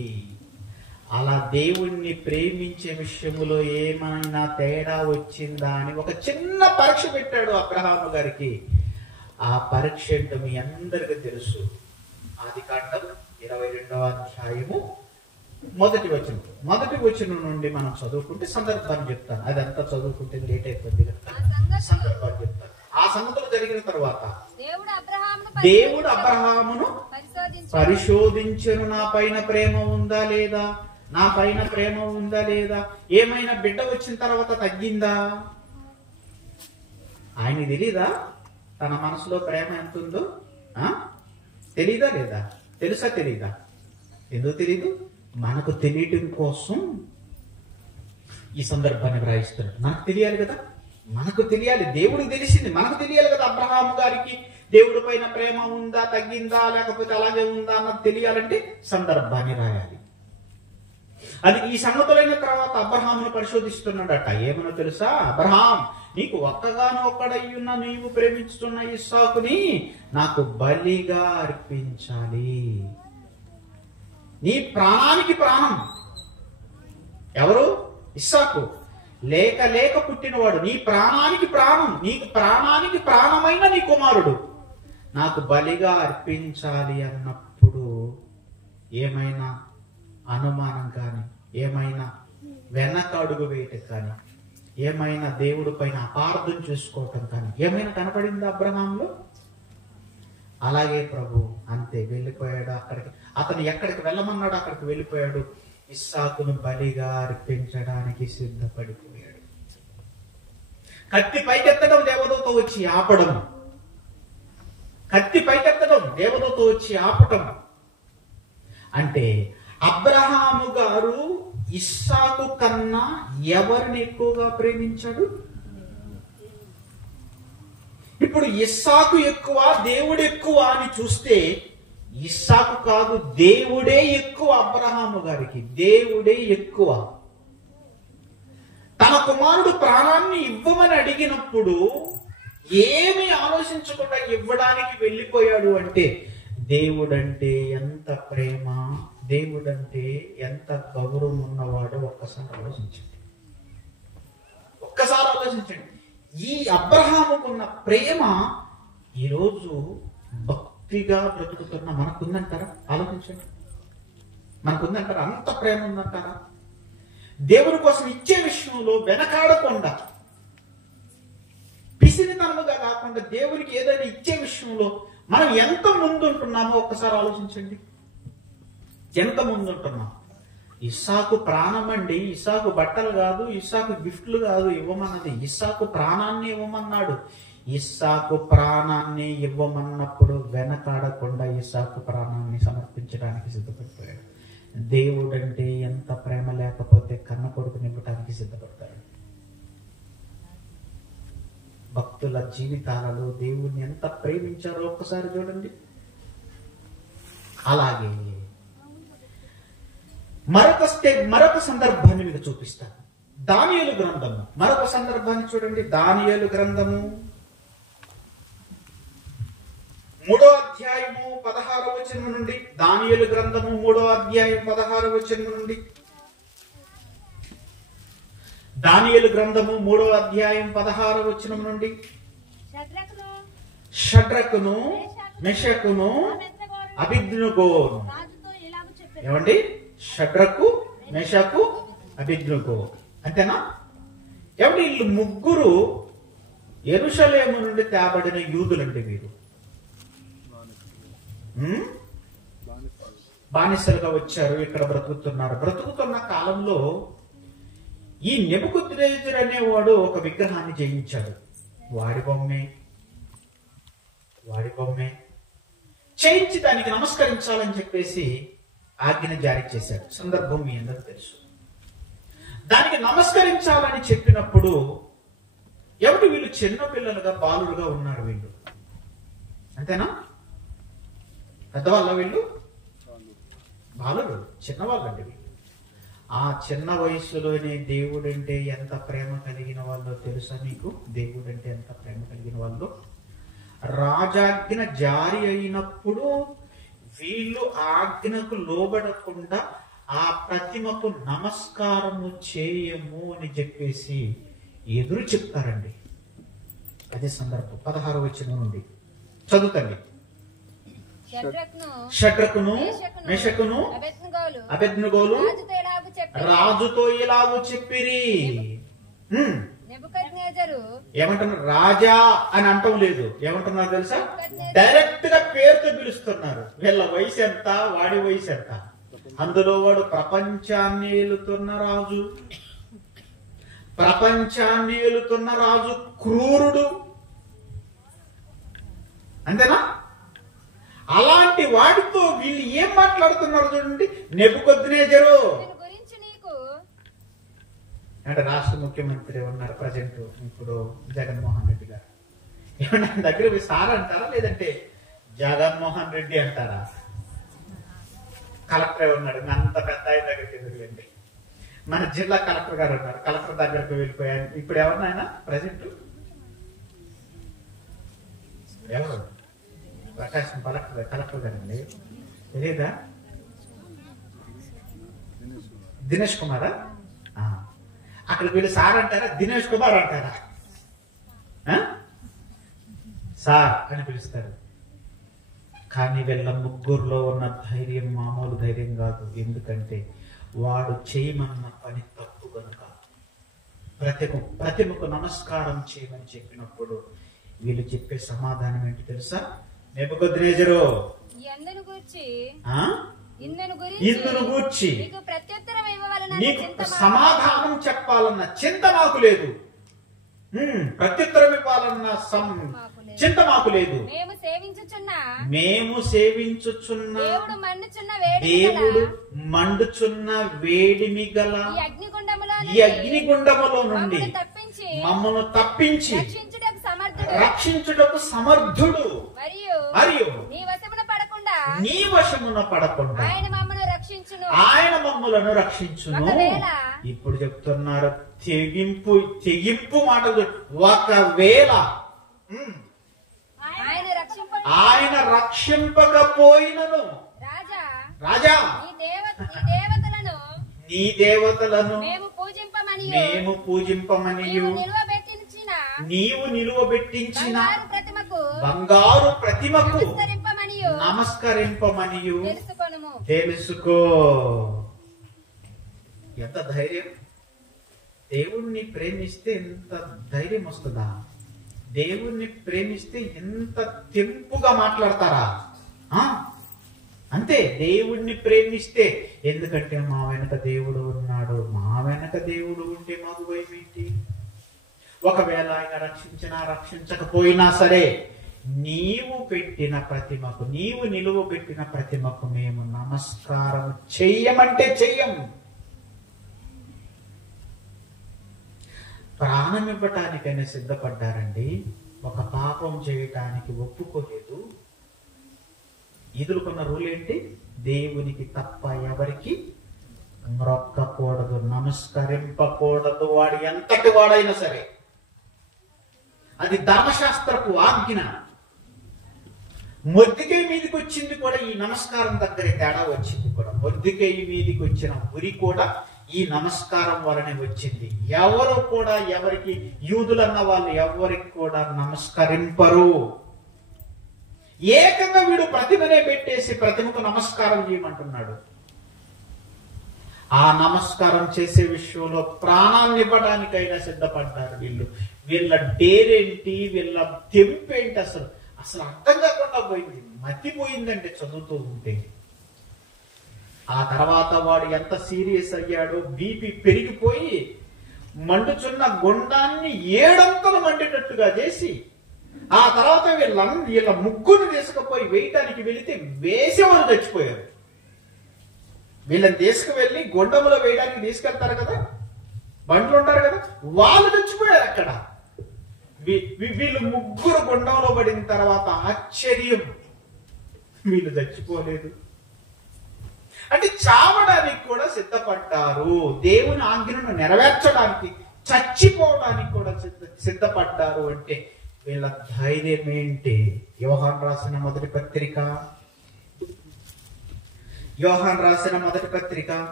అలా దేవుణ్ణి ప్రేమించే విషయములో ఏమైనా తేడా వచ్చిందా అని ఒక చిన్న పరీక్ష పెట్టాడు అబ్రహాము గారికి. ఆ పరీక్ష ఏంటో మీ అందరికీ తెలుసు. ఆదికాండం 22వ అధ్యాయము మొదటి వచనం నుండి మనం చదువుకుంటే సందర్భాన్ని చెప్తాను. అదంతా చదువుకుంటే లేట్ అయిపోద్ది కనుక సందర్భాన్ని చెప్తాను. ఆ సంగతులు జరిగిన తర్వాత దేవుడు అబ్రహామును పరిశోధించెను, నా పైన ప్రేమ ఉందా లేదా, నా పైన ప్రేమ ఉందా లేదా, ఏమైనా బిడ్డ వచ్చిన తర్వాత తగ్గిందా? ఆయనకి తెలీదా తన మనసులో ప్రేమ ఎంత ఉందో? తెలీదా లేదా? తెలుసా తెలీదా? ఎందుకు తెలీదు? మనకు తెలియటం కోసం ఈ సందర్భాన్ని వ్రాయిస్తున్నాడు. మనకు తెలియాలి కదా, మనకు తెలియాలి. దేవుడికి తెలిసింది, మనకు తెలియాలి కదా. అబ్రహాము గారికి దేవుడి పైన ప్రేమ ఉందా, తగ్గిందా, లేకపోతే అలాగే ఉందా అన్నది తెలియాలంటే సందర్భాన్ని రాయాలి. అది ఈ సంగతులైన తర్వాత అబ్రహామును పరిశోధిస్తున్నాడట. ఏమనో తెలుసా? అబ్రహాం, నీకు ఒక్కగాను ఒక్కడయ్యున్న నీవు ప్రేమించుతున్న ఇస్సాకుని నాకు బలిగా అర్పించాలి. నీ ప్రాణానికి ప్రాణం ఎవరు? ఇస్సాకు. లేక లేక పుట్టినవాడు, నీ ప్రాణానికి ప్రాణం, నీకు ప్రాణానికి ప్రాణమైన నీ కుమారుడు నాకు బలిగా అర్పించాలి అన్నప్పుడు ఏమైనా అనుమానం కానీ, ఏమైనా వెనక అడుగు వేయటం కానీ, ఏమైనా దేవుడి పైన అపార్థం చేసుకోవటం కానీ ఏమైనా కనపడిందా అబ్రహాంలో? అలాగే ప్రభు అంతే వెళ్ళిపోయాడు. అక్కడికి అతను ఎక్కడికి వెళ్ళమన్నాడు అక్కడికి వెళ్ళిపోయాడు. ఇస్సాకును బలిగా అర్పించడానికి సిద్ధపడిపోయాడు. కత్తి పైకెత్తడం దేవదూత వచ్చి ఆపడం, కత్తి పైకెత్తడం దేవదూత వచ్చి ఆపటం. అంటే అబ్రహాము గారు ఇస్సాకు కన్నా ఎవరిని ఎక్కువగా ప్రేమించాడు? ఇప్పుడు ఇస్సాకు ఎక్కువ దేవుడు ఎక్కువ అని చూస్తే ఇస్సాకు కాదు, దేవుడే ఎక్కువ. అబ్రహాము గారికి దేవుడే ఎక్కువ. తన కుమారుడు ప్రాణాన్ని ఇవ్వమని అడిగినప్పుడు ఏమీ ఆలోచించకుండా ఇవ్వడానికి వెళ్ళిపోయాడు. అంటే దేవుడంటే ఎంత ప్రేమ, దేవుడంటే ఎంత గౌరవం ఉన్నవాడో ఒక్కసారి ఆలోచించండి. ఒక్కసారి ఆలోచించండి. ఈ అబ్రహాముకున్న ప్రేమ ఈరోజు భక్తిగా బ్రతుకుతున్న మనకుందంటారా? ఆలోచించండి. మనకుందంటారా? అంత ప్రేమ ఉందంటారా? దేవుని కోసం ఇచ్చే విషయంలో వెనకాడకుండా, పిసినితనముగా కాకుండా దేవునికి ఏదైనా ఇచ్చే విషయంలో మనం ఎంత ముందుంటున్నామో ఒక్కసారి ఆలోచించండి. ఎంత ముందుంటున్నాం? ఇస్సాకు ప్రాణం అండి. ఇస్సాకు బట్టలు కాదు, ఇస్సాకు గిఫ్ట్లు కాదు ఇవ్వమన్నది, ఇస్సాకు ప్రాణాన్ని ఇవ్వమన్నాడు. ఇస్సాకు ప్రాణాన్ని ఇవ్వమన్నప్పుడు వెనకాడకుండా ఇస్సాకు ప్రాణాన్ని సమర్పించడానికి సిద్ధపడిపోయాడు. దేవుడంటే ఎంత ప్రేమ లేకపోతే కన్న కొడుకుని ఇవ్వడానికి సిద్ధపడతాడు. భక్తుల జీవితాలలో దేవుణ్ణి ఎంత ప్రేమించారో ఒక్కసారి చూడండి. అలాగే మరొక సందర్భాన్ని మీకు చూపిస్తాను. దానియేలు గ్రంథము మరొక సందర్భాన్ని చూడండి. దానియేలు గ్రంథము 3వ అధ్యాయము 16వ వచనం నుండి. దానియేలు గ్రంథము 3వ అధ్యాయం 16వ వచనం నుండి. దానియేలు గ్రంథము 3వ అధ్యాయం 16వ వచనం నుండి. షడ్రకును మెషకును అబేద్నెగోను. ఏమండి? షడ్రకు మెషకు అబేద్నెగో అంతేనా? ఏమంటే వీళ్ళు ముగ్గురు యెరూషలేము నుండి తేబడిన యూదులండి. వీరు బానిసలుగా వచ్చారు, ఇక్కడ బ్రతుకుతున్నారు. బ్రతుకుతున్న కాలంలో ఈ నెబుకద్నెజరు అనేవాడు ఒక విగ్రహాన్ని జయించాడు. వాడి బొమ్మే చేయించి దానికి నమస్కరించాలని చెప్పేసి ఆజ్ఞ జారీ చేశాడు. సందర్భం మీ అందరికీ తెలుసు. దానికి నమస్కరించాలని చెప్పినప్పుడు ఎవరు? వీళ్ళు చిన్న పిల్లలుగా బాలులుగా ఉన్నారు. వీళ్ళు అంతేనా? పెద్దవాళ్ళ వీళ్ళు? బాలురు, చిన్నవాళ్ళండి వీళ్ళు. ఆ చిన్న వయసులోనే దేవుడంటే ఎంత ప్రేమ కలిగిన వాళ్ళో తెలుసా మీకు? దేవుడంటే ఎంత ప్రేమ కలిగిన వాళ్ళు. రాజాజ్ఞ జారీ అయినప్పుడు వీళ్ళు ఆజ్ఞకు లోబడకుండా ఆ ప్రతిమకు నమస్కారము చేయము అని చెప్పేసి ఎదురు చెప్తారండి. అదే సందర్భం 16వ వచనం నుండి చదువుతండి. షడ్రకును మెషకును అబేద్నెగోలు రాజుతో ఇలాగూ చెప్పిరి. ఏమంటున్నారు? రాజా అని అంటం లేదు. ఏమంటున్నారు తెలుసా? డైరెక్ట్ గా పేరుతో పిలుస్తున్నారు. వీళ్ళ వయసు ఎంత, వాడి వయసు ఎంత. అందులో వాడు ప్రపంచాన్ని ఏలుతున్న రాజు, ప్రపంచాన్ని ఏలుతున్న రాజు క్రూరుడు, అంతేనా? అలాంటి వాడితో వీళ్ళు ఏం మాట్లాడుతున్నారు చూడండి. నెబుకద్నెజరు అంటే రాష్ట్ర ముఖ్యమంత్రి ఉన్నారు ప్రజెంట్ ఇప్పుడు జగన్మోహన్ రెడ్డి గారు. ఏమన్నా దగ్గర సార్ అంటారా లేదంటే జగన్మోహన్ రెడ్డి అంటారా? కలెక్టర్ ఉన్నాడు, అంత పెద్ద ఆయన దగ్గరికి ఎదురుగండి. మన జిల్లా కలెక్టర్ గారు ఉన్నారు, కలెక్టర్ దగ్గరకు వెళ్ళిపోయాను. ఇప్పుడు ఎవరినైనా ప్రజెంట్ ఎవరు? ప్రకాశం కలెక్టర్ గారండి, తెలియదా? దినేష్ కుమారా? అక్కడికి వెళ్ళి సార్ అంటారా దినేష్ కుమార్ అంటారా? సార్ అని పిలుస్తారు. కానీ వీళ్ళ ముగ్గురులో ఉన్న ధైర్యం మామూలు ధైర్యం కాదు. ఎందుకంటే వాడు చేయమన్న పని తప్పు కనుక. ప్రతిమకు నమస్కారం చేయమని చెప్పినప్పుడు వీళ్ళు చెప్పే సమాధానం ఏంటి తెలుసా? నెబుకద్నెజరు ఇందును గూర్చి నీకు సమాధానం చెప్పాలన్న చింత మాకు లేదు, ప్రత్యుత్తరం ఇవ్వాలన్న చింత మాకు లేదు. మేము సేవించుచున్న దేవుడు మండుచున్న వేడిమి గల ఈ అగ్నిగుండములో నుండి మమ్మల్ని తప్పించి రక్షించుటకు సమర్థుడు మరియు నీ వశమున పడకుండా ఆయన మమ్మలను రక్షించును. ఇప్పుడు చెప్తున్నారు తెగింపు మాటలు. ఒకవేళ ఆయన రక్షింపకపోయినను రాజా నీ దేవతలను మేము పూజింపమనియు నీవు నిలువబెట్టించిన బంగారు ప్రతిమకు నమస్కరింపమనియు తెలుసుకో. ఎంత ధైర్యం! దేవుణ్ణి ప్రేమిస్తే ఎంత ధైర్యం వస్తుందా? దేవుణ్ణి ప్రేమిస్తే ఎంత తెంపుగా మాట్లాడతారా? అంతే. దేవుణ్ణి ప్రేమిస్తే, ఎందుకంటే మా వెనక దేవుడు ఉన్నాడు, మా వెనక దేవుడు ఉంటే మాకు భయం ఏంటి? ఒకవేళ ఆయన రక్షించినా రక్షించకపోయినా సరే నీవు పెట్టిన ప్రతిమకు, నీవు నిలువ పెట్టిన ప్రతిమకు మేము నమస్కారం చెయ్యమంటే చెయ్యం. ప్రాణం ఇవ్వటానికైనా సిద్ధపడ్డారండి, ఒక పాపం చేయటానికి ఒప్పుకోలేదు. ఈదులుకున్న రూల్ ఏంటి? దేవునికి తప్ప ఎవరికి మ్రొక్కకూడదు, నమస్కరింపకూడదు, వాడు ఎంతటి వాడైనా సరే. అది ధర్మశాస్త్రపు ఆజ్ఞ. మొద్దికై మీదకి వచ్చింది కూడా ఈ నమస్కారం దగ్గర తేడా వచ్చింది కూడా. మొద్దికై మీదకి వచ్చిన ఉరి కూడా ఈ నమస్కారం వలనే వచ్చింది. ఎవరు కూడా ఎవరికి, యూదులన్న వాళ్ళు ఎవరికి కూడా నమస్కరింపరు. ఏకంగా వీడు ప్రతిమనే పెట్టేసి ప్రతిమకు నమస్కారం చేయమంటున్నాడు. ఆ నమస్కారం చేసే విషయంలో ప్రాణాన్ని ఇవ్వడానికైనా సిద్ధపడ్డారు వీళ్ళు. వీళ్ళ డేరేంటి, వీళ్ళ తెంపేంటి అసలు అర్థం కాకుండా పోయింది. మతిపోయిందంటే చదువుతూ ఉంటే. ఆ తర్వాత వాడు ఎంత సీరియస్ అయ్యాడో, బీపీ పెరిగిపోయి మండుచున్న గుండాన్ని 7 అంతలు మండేటట్టుగా చేసి, ఆ తర్వాత వీళ్ళ ముగ్గురు తీసుకుపోయి వేయటానికి వెళితే వేసేవాళ్ళు చచ్చిపోయారు. వీళ్ళని తీసుకువెళ్ళి గుండములో వేయడానికి తీసుకెళ్తారు కదా, బండ్లు ఉంటారు కదా, వాళ్ళు చచ్చిపోయారు అక్కడ. వీళ్ళు ముగ్గురు గుండంలో పడిన తర్వాత ఆశ్చర్యం, వీళ్ళు చచ్చిపోలేదు. అంటే చావడానికి కూడా సిద్ధపడ్డారు. దేవుని ఆజ్ఞను నెరవేర్చడానికి, చచ్చిపోవడానికి కూడా సిద్ధపడ్డారు. అంటే వీళ్ళ ధైర్యం ఏంటి? యోహాను రాసిన మొదటి పత్రిక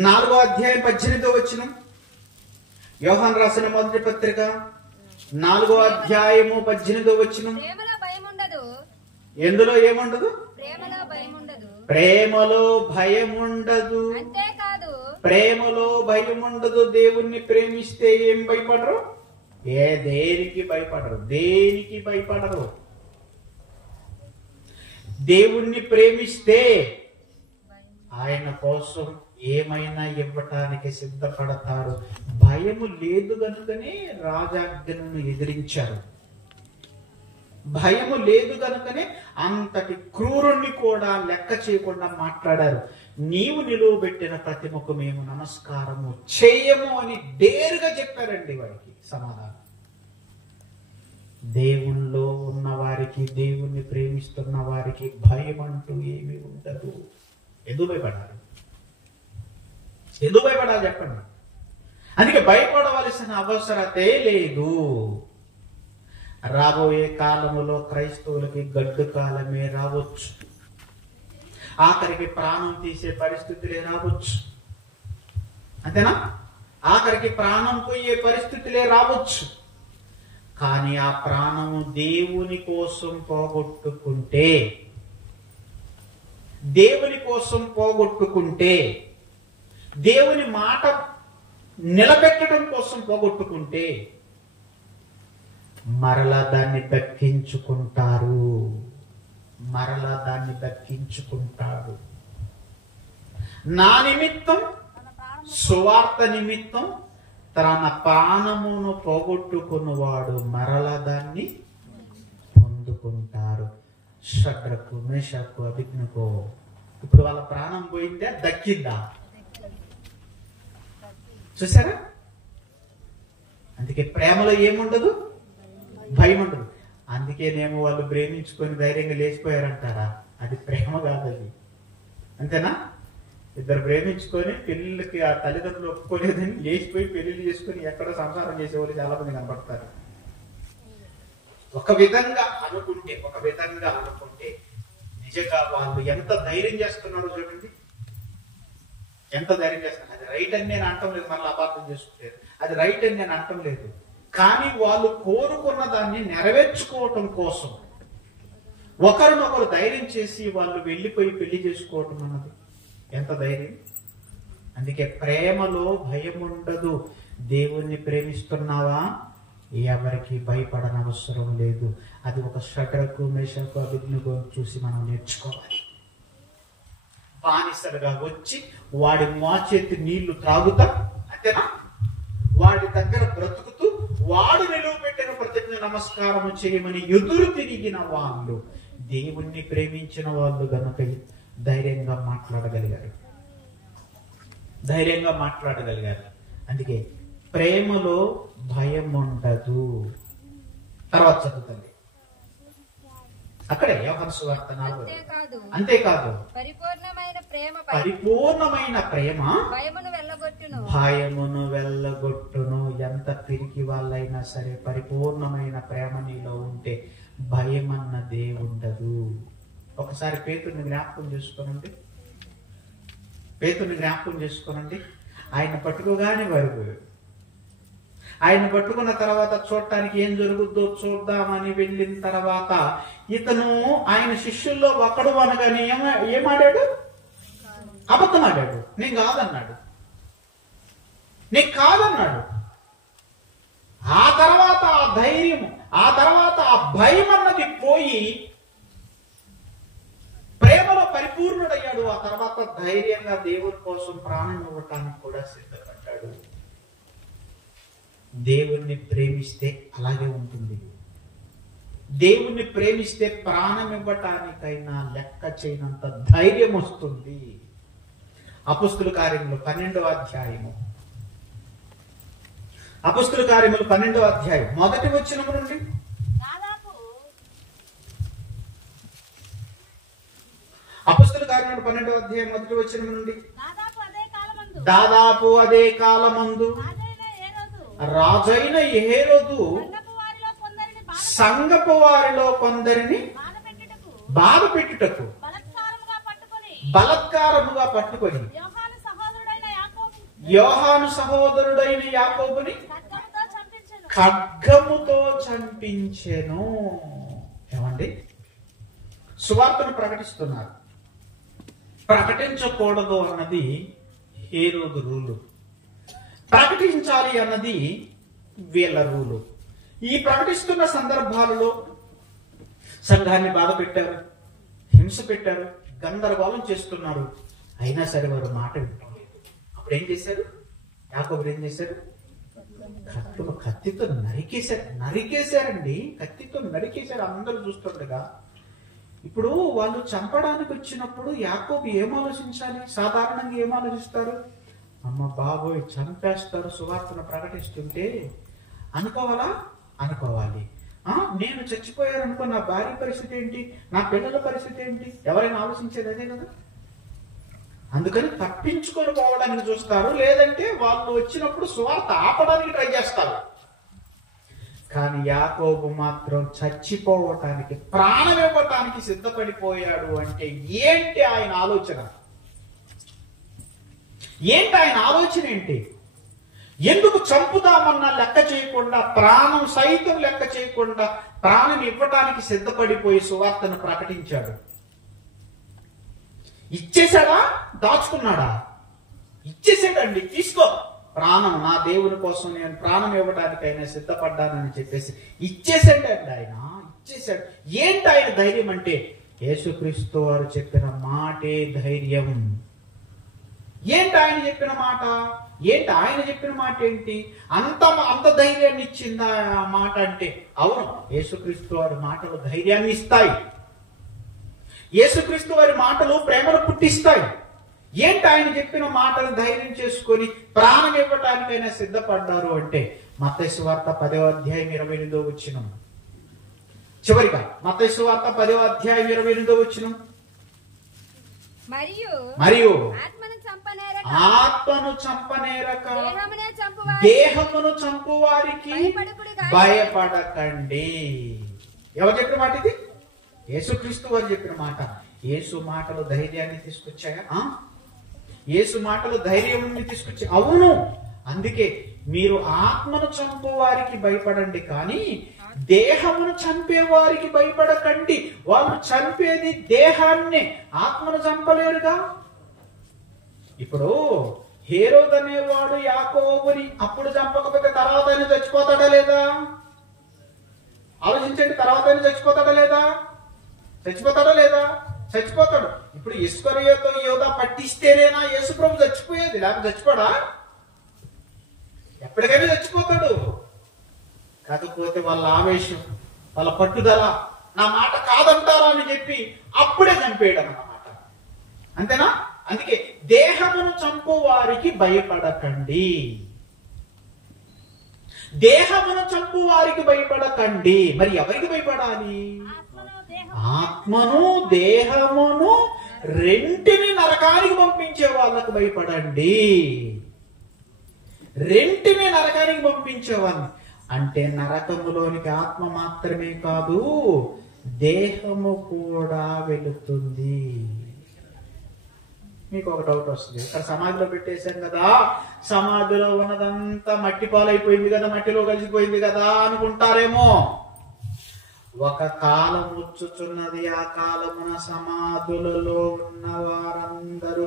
4వ అధ్యాయం 18వ వచనం. యోహాను రాసిన మొదటి పత్రిక 4వ అధ్యాయము 18వ వచనం. ఎందులో ఏముండదు? ప్రేమలో భయం ఉండదు. ప్రేమలో భయం ఉండదు. దేవుణ్ణి ప్రేమిస్తే ఏం భయపడరు? దేనికి భయపడరు. దేనికి భయపడరు. దేవుణ్ణి ప్రేమిస్తే ఆయన కోసం ఏమైనా ఇవ్వటానికి సిద్ధపడతారు. భయము లేదు కనుకనే రాజాజ్ఞను ఎదిరించారు. భయము లేదు కనుకనే అంతటి క్రూరుణ్ణి కూడా లెక్క చేయకుండా మాట్లాడారు. నీవు నిలువబెట్టిన ప్రతిమకు మేము నమస్కారము చేయము అని డేరుగా చెప్పారండి వారికి సమాధానం. దేవుల్లో ఉన్న వారికి, దేవుణ్ణి ప్రేమిస్తున్న వారికి భయం అంటూ ఏమీ ఉండదు. ఎందుకు భయపడాలి? ఎందుకు భయపడాలి చెప్పండి? అందుకే భయపడవలసిన అవసరతే లేదు. రాబోయే కాలములో క్రైస్తవులకి గడ్డు కాలమే రావచ్చు. ఆఖరికి ప్రాణం తీసే పరిస్థితులే రావచ్చు. అంతేనా? ఆఖరికి ప్రాణం పోయే పరిస్థితులే రావచ్చు. కానీ ఆ ప్రాణము దేవుని కోసం పోగొట్టుకుంటే, దేవుని కోసం పోగొట్టుకుంటే, దేవుని మాట నిలబెట్టడం కోసం పోగొట్టుకుంటే మరలా దాన్ని దక్కించుకుంటారు. మరలా దాన్ని దక్కించుకుంటారు. నా నిమిత్తం, సువార్త నిమిత్తం తన ప్రాణమును పోగొట్టుకున్నవాడు మరలా దాన్ని పొందుకుంటారు. షడ్రకు, మేషకు, అబేద్నెగో ఇప్పుడు వాళ్ళ ప్రాణం పోయిందే, దక్కిందా? చూసారా? అందుకే ప్రేమలో ఏముండదు? భయం ఉండదు. అందుకేనేమో వాళ్ళు ప్రేమించుకొని ధైర్యంగా లేచిపోయారంటారా? అది ప్రేమ కాదు. అది అంతేనా? ఇద్దరు ప్రేమించుకొని పెళ్లిళ్ళకి ఆ తల్లిదండ్రులు ఒప్పుకోలేదని లేచిపోయి పెళ్లిళ్ళు చేసుకుని ఎక్కడో సంసారం చేసేవాళ్ళు చాలా మంది కనపడతారు. ఒక విధంగా అనుకుంటే నిజంగా వాళ్ళు ఎంత ధైర్యం చేస్తున్నారో చూడండి. ఎంత ధైర్యం చేస్తున్నారు. అది రైట్ అని నేను అంటం లేదు, మళ్ళీ అపార్థం చేసుకుంటారు. అది రైట్ అని నేను అంటం లేదు. కానీ వాళ్ళు కోరుకున్న దాన్ని నెరవేర్చుకోవటం కోసం ఒకరినొకరు ధైర్యం చేసి వాళ్ళు వెళ్ళిపోయి పెళ్లి చేసుకోవటం అన్నది ఎంత ధైర్యం. అందుకే ప్రేమలో భయం ఉండదు. దేవుణ్ణి ప్రేమిస్తున్నావా? ఎవరికి భయపడనవసరం లేదు. అది ఒక షడ్రకు, మేషకు, అబేద్నెగో చూసి మనం నేర్చుకోవాలి. బానిసలుగా వచ్చి వాడి మోచేతి నీళ్లు త్రాగుతా, అంతేనా? వాడి దగ్గర బ్రతుకుతూ వాడు నిలువబెట్టిన ప్రతిజ్ఞ నమస్కారం చేయమని ఎదురు తిరిగిన వాళ్ళు దేవుణ్ణి ప్రేమించిన వాళ్ళు గనుక ధైర్యంగా మాట్లాడగలిగారు. అందుకే ప్రేమలో భయం ఉండదు. తర్వాత చదువుతుంది అక్కడే యోహాను సువార్త 4. అంతేకాదు పరిపూర్ణమైన ప్రేమ భయమును వెళ్ళగొట్టును. ఎంత పిరికి వాళ్ళైనా సరే పరిపూర్ణమైన ప్రేమ నీలో ఉంటే భయం అన్నదే ఉండదు. ఒకసారి పేతురుని జ్ఞాపకం చేసుకోనండి. ఆయన పట్టుకోగానే వరకు, ఆయన పట్టుకున్న తర్వాత చూడటానికి ఏం జరుగుద్దో చూద్దామని వెళ్ళిన తర్వాత ఇతను ఆయన శిష్యుల్లో ఒకడు అనగానే ఏమాడాడు? అబద్ధం ఆడాడు. నేను కాదన్నాడు. ఆ తర్వాత ఆ ధైర్యం, ఆ తర్వాత ఆ భయం అన్నది పోయి ప్రేమలో పరిపూర్ణుడయ్యాడు. ఆ తర్వాత ధైర్యంగా దేవుని కోసం ప్రాణం ఇవ్వటానికి కూడా సిద్ధపడ్డాడు. దేవుణ్ణి ప్రేమిస్తే అలాగే ఉంటుంది. దేవుణ్ణి ప్రేమిస్తే ప్రాణం ఇవ్వటానికైనా లెక్క చేయనంత ధైర్యం వస్తుంది. అపొస్తలుల కార్యములు 12వ అధ్యాయము. అపొస్తలుల కార్యములు 12వ అధ్యాయం మొదటి వచనము నుండి అపొస్తలుల కార్యములు 12వ అధ్యాయం 1వ వచనం నుండి. దాదాపు అదే కాలమందు రాజైన హేరోదు సంగపు వారిలో కొందరిని బాధ పెట్టుటకు బలత్కారముగా పట్టుకొని యోహాను సహోదరుడైన యాకోబుని ఖడ్గముతో చంపించెను. ఏమండి, సువార్తను ప్రకటిస్తున్నారు. ప్రకటించకూడదు అన్నది హేరోదు రూలు, ప్రకటించాలి అన్నది వీళ్ళ రూలు. ఈ ప్రకటిస్తున్న సందర్భాలలో సంఘాన్ని బాధ పెట్టారు, హింస పెట్టారు, గందరగోళం చేస్తున్నారు. అయినా సరే వారు మాట వింటలేదు. అప్పుడు ఏం చేశారు? యాకోబు ఏం చేశారు? కత్తితో నరికేశారండి. కత్తితో నరికేశారు అందరూ చూస్తుండగా. ఇప్పుడు వాళ్ళు చంపడానికి వచ్చినప్పుడు యాకోబు ఏం ఆలోచించాలి? సాధారణంగా ఏం ఆలోచిస్తారు? అమ్మ బాబోయ్ చంపేస్తారు సువార్తను ప్రకటిస్తుంటే అనుకోవాలా? అనుకోవాలి. నేను చచ్చిపోయాను అనుకో, నా భార్య పరిస్థితి ఏంటి, నా పిల్లల పరిస్థితి ఏంటి? ఎవరైనా ఆలోచించేది అదే కదా. అందుకని తప్పించుకొని పోవడానికి చూస్తారు, లేదంటే వాళ్ళు వచ్చినప్పుడు సువార్త ఆపడానికి ట్రై చేస్తారు. కానీ యాకోబు మాత్రం చచ్చిపోవటానికి, ప్రాణం ఇవ్వటానికి సిద్ధపడిపోయాడు. అంటే ఏంటి ఆయన ఆలోచన? ఏంటి ఆయన ఆలోచన? ఏంటి? ఎందుకు చంపుదామన్నా లెక్క చేయకుండా, ప్రాణం సైతం లెక్క చేయకుండా ప్రాణం ఇవ్వటానికి సిద్ధపడిపోయి సువార్తను ప్రకటించాడు. ఇచ్చేశాడా? దాచుకున్నాడా? ఇచ్చేసాడండి. తీసుకో ప్రాణం, నా దేవుని కోసం నేను ప్రాణం ఇవ్వడానికైనా సిద్ధపడ్డానని చెప్పేసి ఇచ్చేసాడండి ఆయన. ఇచ్చేసాడు. ఏంటి ఆయన ధైర్యం అంటే? యేసుక్రీస్తు వారు చెప్పిన మాటే ధైర్యం. ఏంటి ఆయన చెప్పిన మాట? ఏంటి ఆయన చెప్పిన మాట? ఏంటి అంత ధైర్యాన్ని ఇచ్చిందా ఆ మాట అంటే? అవును, యేసుక్రీస్తు వారి మాటలు ధైర్యాన్ని ఇస్తాయి. యేసుక్రీస్తు వారి మాటలు ప్రేమను పుట్టిస్తాయి. ఏంటి ఆయన చెప్పిన మాటలు ధైర్యం చేసుకొని ప్రాణం ఇవ్వటానికైనా సిద్ధపడ్డారు అంటే మత్తయి సువార్త 10వ అధ్యాయం 28వ వచనం. చివరిగా మత్తయి సువార్త 10వ అధ్యాయం 28వ వచనం. మరియు ఆత్మను చంపనేరక దేహమును చంపు వారికి భయపడకండి. ఎవరు చెప్పిన మాట ఇది? యేసుక్రీస్తు వారు చెప్పిన మాట. యేసు మాటలు ధైర్యాన్ని తీసుకొచ్చాయా? యేసు మాటలు ధైర్యాన్ని తీసుకొచ్చాయి. అవును, అందుకే మీరు ఆత్మను చంపు వారికి భయపడండి, కానీ దేహమును చంపే వారికి భయపడకండి. వాళ్ళు చంపేది దేహాన్ని, ఆత్మను చంపలేరుగా. ఇప్పుడు హేరోదు అనేవాడు యాకోబుని అప్పుడు చంపకపోతే తర్వాత ఆయన చచ్చిపోతాడా లేదా? ఆలోచించండి. తర్వాత ఆయన చచ్చిపోతాడా లేదా? చచ్చిపోతాడా లేదా? చచ్చిపోతాడు. ఇప్పుడు ఇస్కరియోతు యోధా పట్టిస్తేనేనా యేసు ప్రభు చచ్చిపోయేది? లేకపోతే చచ్చిపోడా? ఎప్పటికైనా చచ్చిపోతాడు. కాకపోతే వాళ్ళ ఆవేశం, వాళ్ళ పట్టుదల, నా మాట కాదంటారా అని చెప్పి అప్పుడే చంపేయడం అన్నమాట. అంతేనా? అందుకే దేహమును చంపు వారికి భయపడకండి. దేహమును చంపు వారికి భయపడకండి. మరి ఎవరికి భయపడాలి? ఆత్మను దేహమును రెంటిని నరకానికి పంపించే వాళ్ళకు భయపడండి. రెంటిని నరకానికి పంపించేవాళ్ళు అంటే నరకములోనికి ఆత్మ మాత్రమే కాదు, దేహము కూడా వెళుతుంది. మీకు ఒక డౌట్ వస్తుంది, ఇక్కడ సమాధిలో పెట్టేశాం కదా, సమాధిలో ఉన్నదంతా మట్టి పాలైపోయింది కదా, మట్టిలో కలిసిపోయింది కదా అనుకుంటారేమో. ఒక కాలం వచ్చుచున్నది, ఆ కాలమున సమాధులలో ఉన్న వారందరూ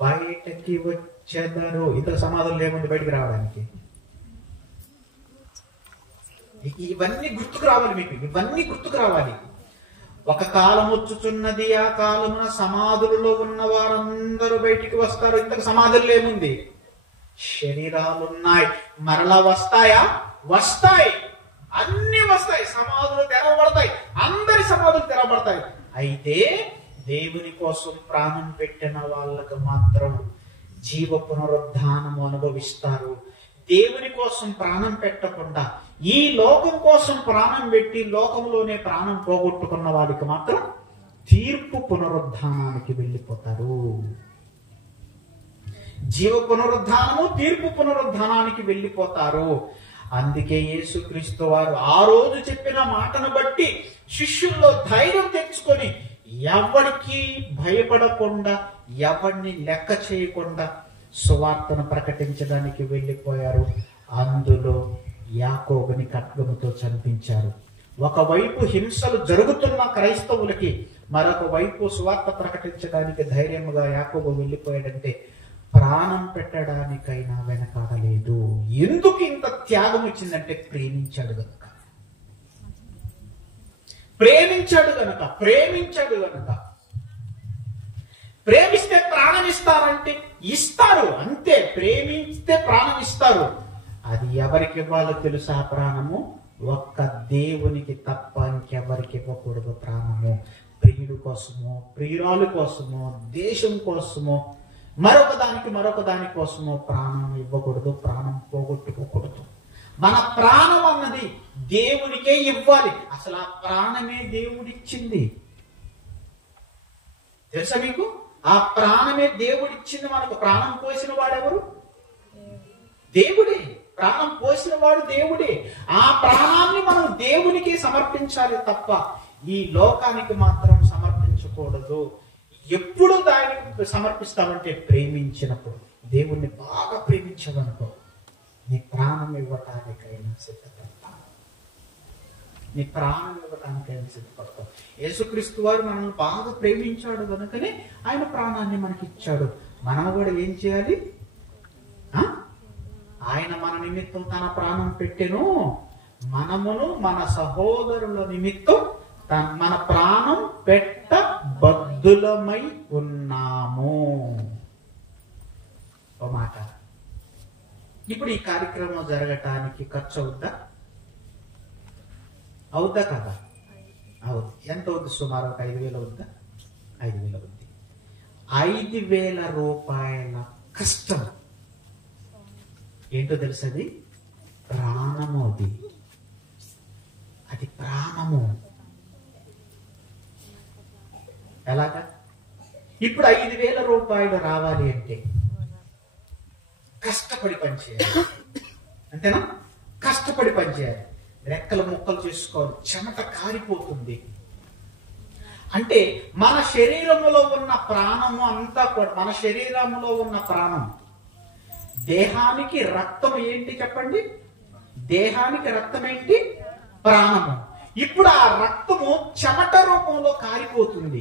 బయటకి వచ్చేదరు. ఇతర సమాధులు ఏముంది బయటికి రావడానికి? ఇవన్నీ గుర్తుకు రావాలి మీకు, ఇవన్నీ గుర్తుకు రావాలి. ఒక కాలం వచ్చుచున్నది, ఆ కాలమున సమాధులలో ఉన్న వారందరూ బయటికి వస్తారు. ఇంతకు సమాధుల్లో ఏముంది? శరీరాలున్నాయి. మరలా వస్తాయా? వస్తాయి. అన్ని వస్తాయి. సమాధులు తెరవబడతాయి. అందరి సమాధులు తెరవబడతాయి. అయితే దేవుని కోసం ప్రాణం పెట్టిన వాళ్ళకు మాత్రం జీవ పునరుద్ధానము అనుభవిస్తారు. దేవుని కోసం ప్రాణం పెట్టకుండా ఈ లోకం కోసం ప్రాణం పెట్టి లోకంలోనే ప్రాణం పోగొట్టుకున్న వారికి మాత్రం తీర్పు పునరుద్ధానానికి వెళ్ళిపోతారు. జీవ పునరుద్ధానము, తీర్పు పునరుద్ధానానికి వెళ్ళిపోతారు. అందుకే యేసుక్రీస్తు వారు ఆ రోజు చెప్పిన మాటను బట్టి శిష్యుల్లో ధైర్యం తెచ్చుకొని ఎవరికి భయపడకుండా, ఎవరిని లెక్క చేయకుండా సువార్తను ప్రకటించడానికి వెళ్ళిపోయారు. అందులో యాకోబుని ఖడ్గముతో చంపించారు. ఒకవైపు హింసలు జరుగుతున్న క్రైస్తవులకి, మరొక వైపు సువార్త ప్రకటించడానికి ధైర్యంగా యాకోబు వెళ్ళిపోయాడంటే ప్రాణం పెట్టడానికైనా వెనకాడలేదు. ఎందుకు ఇంత త్యాగం ఇచ్చిందంటే ప్రేమించాడు గనుక. ప్రేమిస్తే ప్రాణం ఇస్తారంటే ఇస్తారు, అంతే. ప్రేమిస్తే ప్రాణం ఇస్తారు. అది ఎవరికి ఇవ్వాలో తెలుసా? ప్రాణము ఒక్క దేవునికి తప్ప ఇంకెవరికి ఇవ్వకూడదు. ప్రాణము ప్రియుడు కోసమో, ప్రియురాలు కోసమో, దేశం కోసమో, మరొక దాని కోసమో ప్రాణం ఇవ్వకూడదు. ప్రాణం పోగొట్టుకోకూడదు. మన ప్రాణం అన్నది దేవునికే ఇవ్వాలి. అసలు ఆ ప్రాణమే దేవుడిచ్చింది. తెలుసా మీకు? ఆ ప్రాణమే దేవుడిచ్చింది మనకు. ప్రాణం పోసిన వాడెవరు? దేవుడే. ప్రాణం పోసిన వాడు దేవుడే. ఆ ప్రాణాన్ని మనం దేవునికి సమర్పించాలి తప్ప ఈ లోకానికి మాత్రం సమర్పించకూడదు. ఎప్పుడు దానికి సమర్పిస్తామంటే ప్రేమించినప్పుడు. దేవుణ్ణి బాగా ప్రేమించవనుకో, నీ ప్రాణం ఇవ్వటానికైనా సిద్ధపడతావు. యేసుక్రీస్తు వారు మనల్ని బాగా ప్రేమించాడు కనుకనే ఆయన ప్రాణాన్ని మనకి ఇచ్చాడు. మనం కూడా ఏం చేయాలి? ఆయన మన నిమిత్తం తన ప్రాణం పెట్టెను, మనమును మన సహోదరుల నిమిత్తం మన ప్రాణం పెట్టబద్ధులమై ఉన్నాము. ఓ మాట. ఇప్పుడు ఈ కార్యక్రమం జరగటానికి ఖర్చు అవుద్దా కదా? అవుద్ది. ఎంత అవుద్ది? సుమారు ఒక 5,000 అవుద్దా? 5,000 అవుద్ది. 5,000 రూపాయల కష్టం ఏంటో తెలుసది? ప్రాణము. అది ప్రాణము. ఎలాగా? ఇప్పుడు 5,000 రూపాయలు రావాలి అంటే కష్టపడి పనిచేయాలి. అంతేనా? కష్టపడి పనిచేయాలి. రెక్కల ముక్కలు చేసుకోవాలి. చెమట కారిపోతుంది. అంటే మన శరీరంలో ఉన్న ప్రాణము అంతా కూడా, మన శరీరంలో ఉన్న ప్రాణం, దేహానికి రక్తం ఏంటి చెప్పండి? దేహానికి రక్తం ఏంటి? ప్రాణము. ఇప్పుడు ఆ రక్తము చెమట రూపంలో కారిపోతుంది.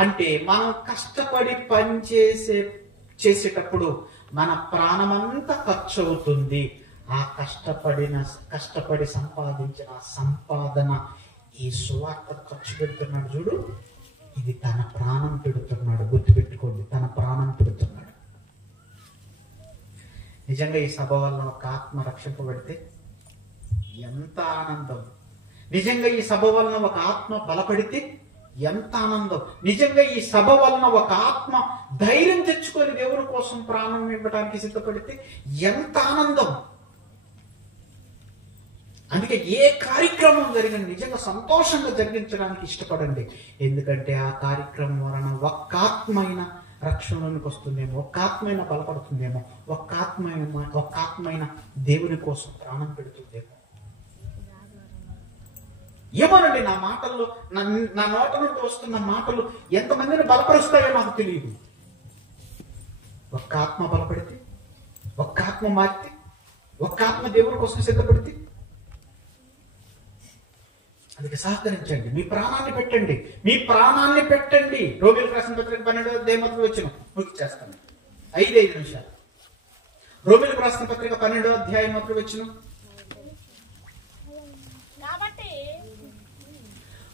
అంటే మనం కష్టపడి పని చేసేటప్పుడు మన ప్రాణమంతా ఖర్చు అవుతుంది. ఆ కష్టపడి సంపాదించిన సంపాదన ఈ సువార్త ఖర్చు పెడుతున్నాడు చూడు. ఇది తన ప్రాణం పెడుతున్నాడు. గుర్తుపెట్టుకోండి, తన ప్రాణం పెడుతున్నాడు. నిజంగా ఈ సభ వలన ఒక ఆత్మ రక్షింపబడితే ఎంత ఆనందం. నిజంగా ఈ సభ వలన ఒక ఆత్మ బలపడితే ఎంత ఆనందం. నిజంగా ఈ సభ వలన ఒక ఆత్మ ధైర్యం తెచ్చుకొని దేవుని కోసం ప్రాణం ఇవ్వడానికి సిద్ధపడితే ఎంత ఆనందం. అందుకే ఏ కార్యక్రమం జరిగిన నిజంగా సంతోషంగా జరిగించడానికి ఇష్టపడండి. ఎందుకంటే ఆ కార్యక్రమం వలన ఒక్క ఆత్మైన రక్షణలోనికి వస్తుందేమో, ఒక్క ఆత్మైన బలపడుతుందేమో, ఒక్క ఆత్మైన దేవుని కోసం ప్రాణం పెడుతుందేమో. ఏమోనండి, నా మాటల్లో, నా నోట నుండి వస్తున్న మాటలు ఎంతమందిని బలపరుస్తాయో నాకు తెలియదు. ఒక్క ఆత్మ బలపడితే, ఒక్క ఆత్మ మారితే, ఒక్క ఆత్మ దేవుని కోసం సిద్ధపడితే, అందుకే సహకరించండి. మీ ప్రాణాన్ని పెట్టండి. రోమిలకు రాసిన పత్రిక 12వ అధ్యాయం పూర్తి చేస్తాను. 5 నిమిషాలు. రోమిలకు రాసిన పత్రిక 12వ అధ్యాయం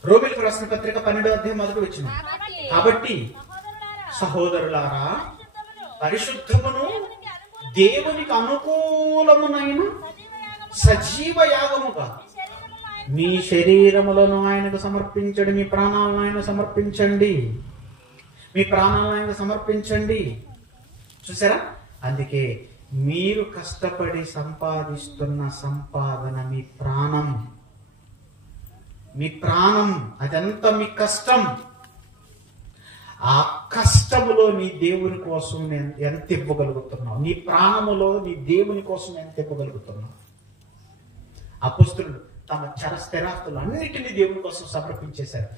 రోమిలకు రాసిన పత్రిక 12వ అధ్యాయం కాబట్టి సహోదరులారా, పరిశుద్ధమును దేవునికి అనుకూలమునైన సజీవ యాగముగా మీ శరీరములను ఆయనకు సమర్పించండి. మీ ప్రాణాలను ఆయన సమర్పించండి. చూసారా? అందుకే మీరు కష్టపడి సంపాదిస్తున్న సంపాదన మీ ప్రాణం. మీ ప్రాణం, అదంతా మీ కష్టం. ఆ కష్టములో నీ దేవుని కోసం ఎంత ఇవ్వగలుగుతున్నావు? నీ ప్రాణములో నీ దేవుని కోసం ఎంత ఇవ్వగలుగుతున్నావు? అపొస్తలులు తమ స్థిరాస్తులు అన్నిటినీ దేవుని కోసం సమర్పించేశారు.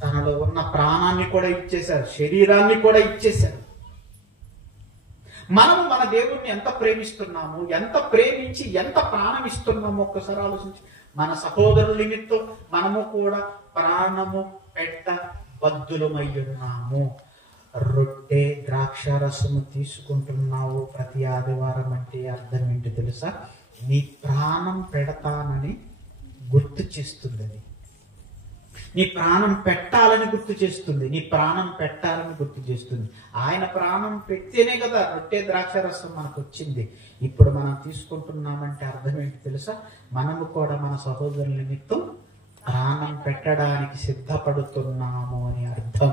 తనలో ఉన్న ప్రాణాన్ని కూడా ఇచ్చేశారు, శరీరాన్ని కూడా ఇచ్చేశారు. మనము మన దేవుణ్ణి ఎంత ప్రేమిస్తున్నాము, ఎంత ప్రేమించి ఎంత ప్రాణం ఇస్తున్నామో ఒక్కసారి ఆలోచించి. మన సహోదరుల నిమిత్తం మనము కూడా ప్రాణము పెట్ట బద్దులమయ్యున్నాము. రొట్టె ద్రాక్షారసము తీసుకుంటున్నావు ప్రతి ఆదివారం అంటే అర్థం ఏంటి తెలుసా? నీ ప్రాణం పెడతానని గుర్తు చేస్తుంది. అది నీ ప్రాణం పెట్టాలని గుర్తు చేస్తుంది. నీ ప్రాణం పెట్టాలని గుర్తు చేస్తుంది. ఆయన ప్రాణం పెడితేనే కదా రొట్టె ద్రాక్షారసం మనకు వచ్చింది. ఇప్పుడు మనం తీసుకుంటున్నామంటే అర్థం ఏంటి తెలుసా? మనము కూడా మన సహోదరుల నిమిత్తం ప్రాణం పెట్టడానికి సిద్ధపడుతున్నాము అని అర్థం.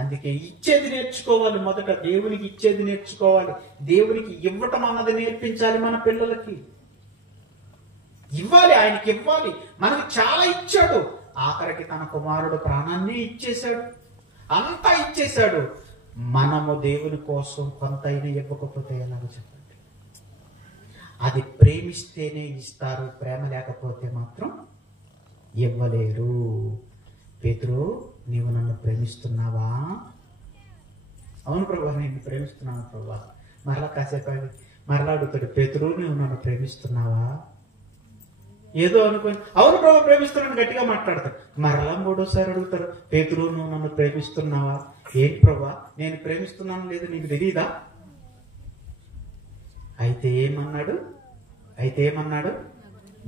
అందుకే ఇచ్చేది నేర్చుకోవాలి. మొదట దేవునికి ఇచ్చేది నేర్చుకోవాలి. దేవునికి ఇవ్వటం అన్నది నేర్పించాలి. మన పిల్లలకి ఇవ్వాలి, ఆయనకి ఇవ్వాలి. మనకు చాలా ఇచ్చాడు. ఆఖరికి తన కుమారుడు ప్రాణాన్ని ఇచ్చేశాడు, అంతా ఇచ్చేశాడు. మనము దేవుని కోసం కొంతైనా ఇవ్వకపోతే ఎలాగో చెప్పండి? అది ప్రేమిస్తేనే ఇస్తారు, ప్రేమ లేకపోతే మాత్రం ఇవ్వలేరు. పేతురు, నీవు నన్ను ప్రేమిస్తున్నావా? అవును ప్రభువా, నేను ప్రేమిస్తున్నాను ప్రభువా. మరలా కాసేపు మరలా అడుగుతాడు, పేతురు నువ్వు నన్ను ప్రేమిస్తున్నావా? ఏదో అనుకోని అవును ప్రభు ప్రేమిస్తున్నాను గట్టిగా మాట్లాడతాడు. మరలా మూడోసారి అడుగుతారు, పేతురు నువ్వు నన్ను ప్రేమిస్తున్నావా? ఏంటి ప్రభా, నేను ప్రేమిస్తున్నాను లేదు నీకు తెలీదా? అయితే ఏమన్నాడు?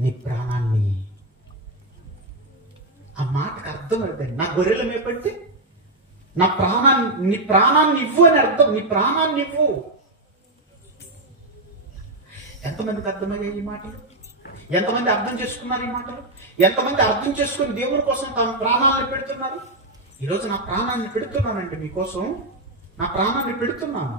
నీ ప్రాణాన్ని. ఆ మాటకు అర్థం అవుతుంది. నా గొర్రెల మేపడితే నీ ప్రాణాన్ని ఇవ్వు అని అర్థం. నీ ప్రాణాన్ని ఇవ్వు. ఎంతమందికి అర్థమయ్యాయి ఈ మాటలు? ఎంతమంది అర్థం చేసుకున్నారు ఈ మాటలు? ఎంతమంది అర్థం చేసుకుని దేవుని కోసం తమ ప్రాణాలను పెడుతున్నారు? ఈరోజు నా ప్రాణాన్ని పెడుతున్నానండి మీకోసం. నా ప్రాణాన్ని పెడుతున్నాను.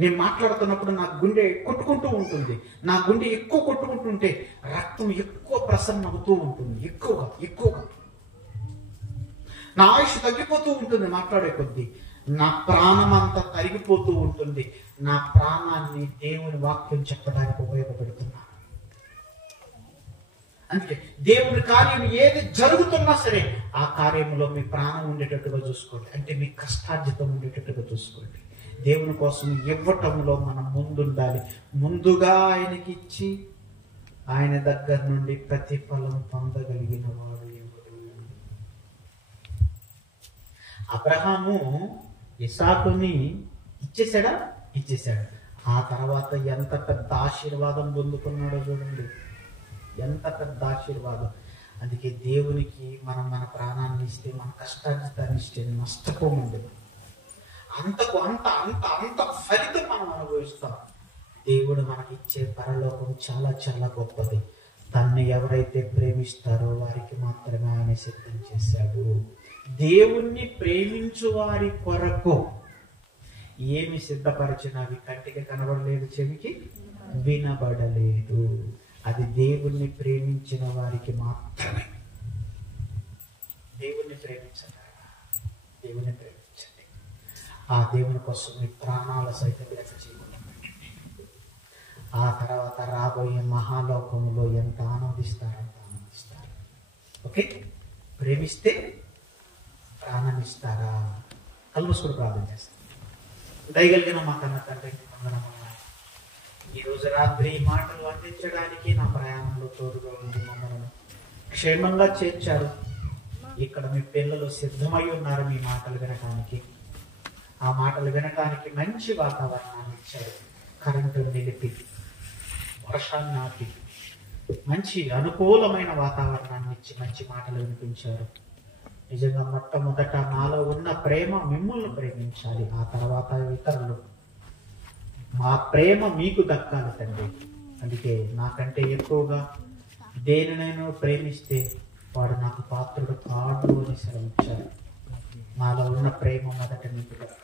నేను మాట్లాడుతున్నప్పుడు నా గుండె కొట్టుకుంటూ ఉంటుంది. నా గుండె ఎక్కువ కొట్టుకుంటుంటే రక్తం ఎక్కువ ప్రసరణ అవుతూ ఉంటుంది. ఎక్కువగా నా ఆయుష్ తగ్గిపోతూ ఉంటుంది. మాట్లాడే కొద్దీ నా ప్రాణం అంతా తరిగిపోతూ ఉంటుంది. నా ప్రాణాన్ని దేవుని వాక్యం చెప్పడానికి ఉపయోగపెడుతున్నాను. అందుకే దేవుని కార్యం ఏది జరుగుతున్నా సరే ఆ కార్యంలో మీ ప్రాణం ఉండేటట్టుగా చూసుకోండి. అంటే మీ కష్టార్జితం ఉండేటట్టుగా చూసుకోండి. దేవుని కోసం ఇవ్వటంలో మనం ముందుండాలి. ముందుగా ఆయనకి ఇచ్చి ఆయన దగ్గర నుండి ప్రతిఫలం పొందగలిగిన వాడు ఎవరు? అబ్రహాము ఇస్సాకుని ఇచ్చేశాడు. ఆ తర్వాత ఎంత పెద్ద ఆశీర్వాదం పొందుకున్నాడో చూడండి. ఎంత పెద్ద ఆశీర్వాదం. అందుకే దేవునికి మనం మన ప్రాణాన్ని ఇస్తే, మన కష్టార్జితాన్ని ఇస్తే నష్టపోమండి. అంతకు అంత ఫలితం మనం అనుభవిస్తాం. దేవుడు మనకిచ్చే పరలోకం చాలా చాలా గొప్పది. తన్ను ఎవరైతే ప్రేమిస్తారో వారికి మాత్రమే ఆయన సిద్ధం చేశాడు. దేవుణ్ణి ప్రేమించు వారి కొరకు ఏమి సిద్ధపరిచినవి కంటికి కనబడలేదు, చెవికి వినబడలేదు. అది దేవుణ్ణి ప్రేమించిన వారికి మాత్రమే. దేవుణ్ణి ప్రేమించండి. ఆ దేవుని కోసం మీ ప్రాణాల సైతం లెక్క చేయకుండా ఆ తర్వాత రాబోయే మహాలోకములో ఎంత ఆనందిస్తారు. ఓకే, ప్రేమిస్తే ప్రాణాన్ని ఇస్తారా? కల్మసుడు ప్రార్థన చేస్తారు. దయగలిగిన మా కన్న తండ్రి, ఈ రోజు రాత్రి ఈ మాటలు అందించడానికి నా ప్రయాణంలో తోడుగా ఉంది. మమ్మల్ని క్షేమంగా చేర్చారు. ఇక్కడ మీ పిల్లలు సిద్ధమై ఉన్నారు మీ మాటలు వినటానికి. ఆ మాటలు వినటానికి మంచి వాతావరణాన్ని ఇచ్చారు. కరెంటు నిలిపి, వర్షాన్ని ఆపి, మంచి అనుకూలమైన వాతావరణాన్ని ఇచ్చి మంచి మాటలు వినిపించారు. నిజంగా మొట్టమొదట నాలో ఉన్న ప్రేమ మిమ్మల్ని ప్రేమించాలి, ఆ తర్వాత ఇతరులు. మా ప్రేమ మీకు దక్కాలి తండ్రి. అందుకే నాకంటే ఎక్కువగా దేనినైనా ప్రేమిస్తే వాడు నాకు పాత్రుడు కాదు అని సెలవిచ్చారు. నాలో ఉన్న ప్రేమ మొదట మీకు దక్కాలి.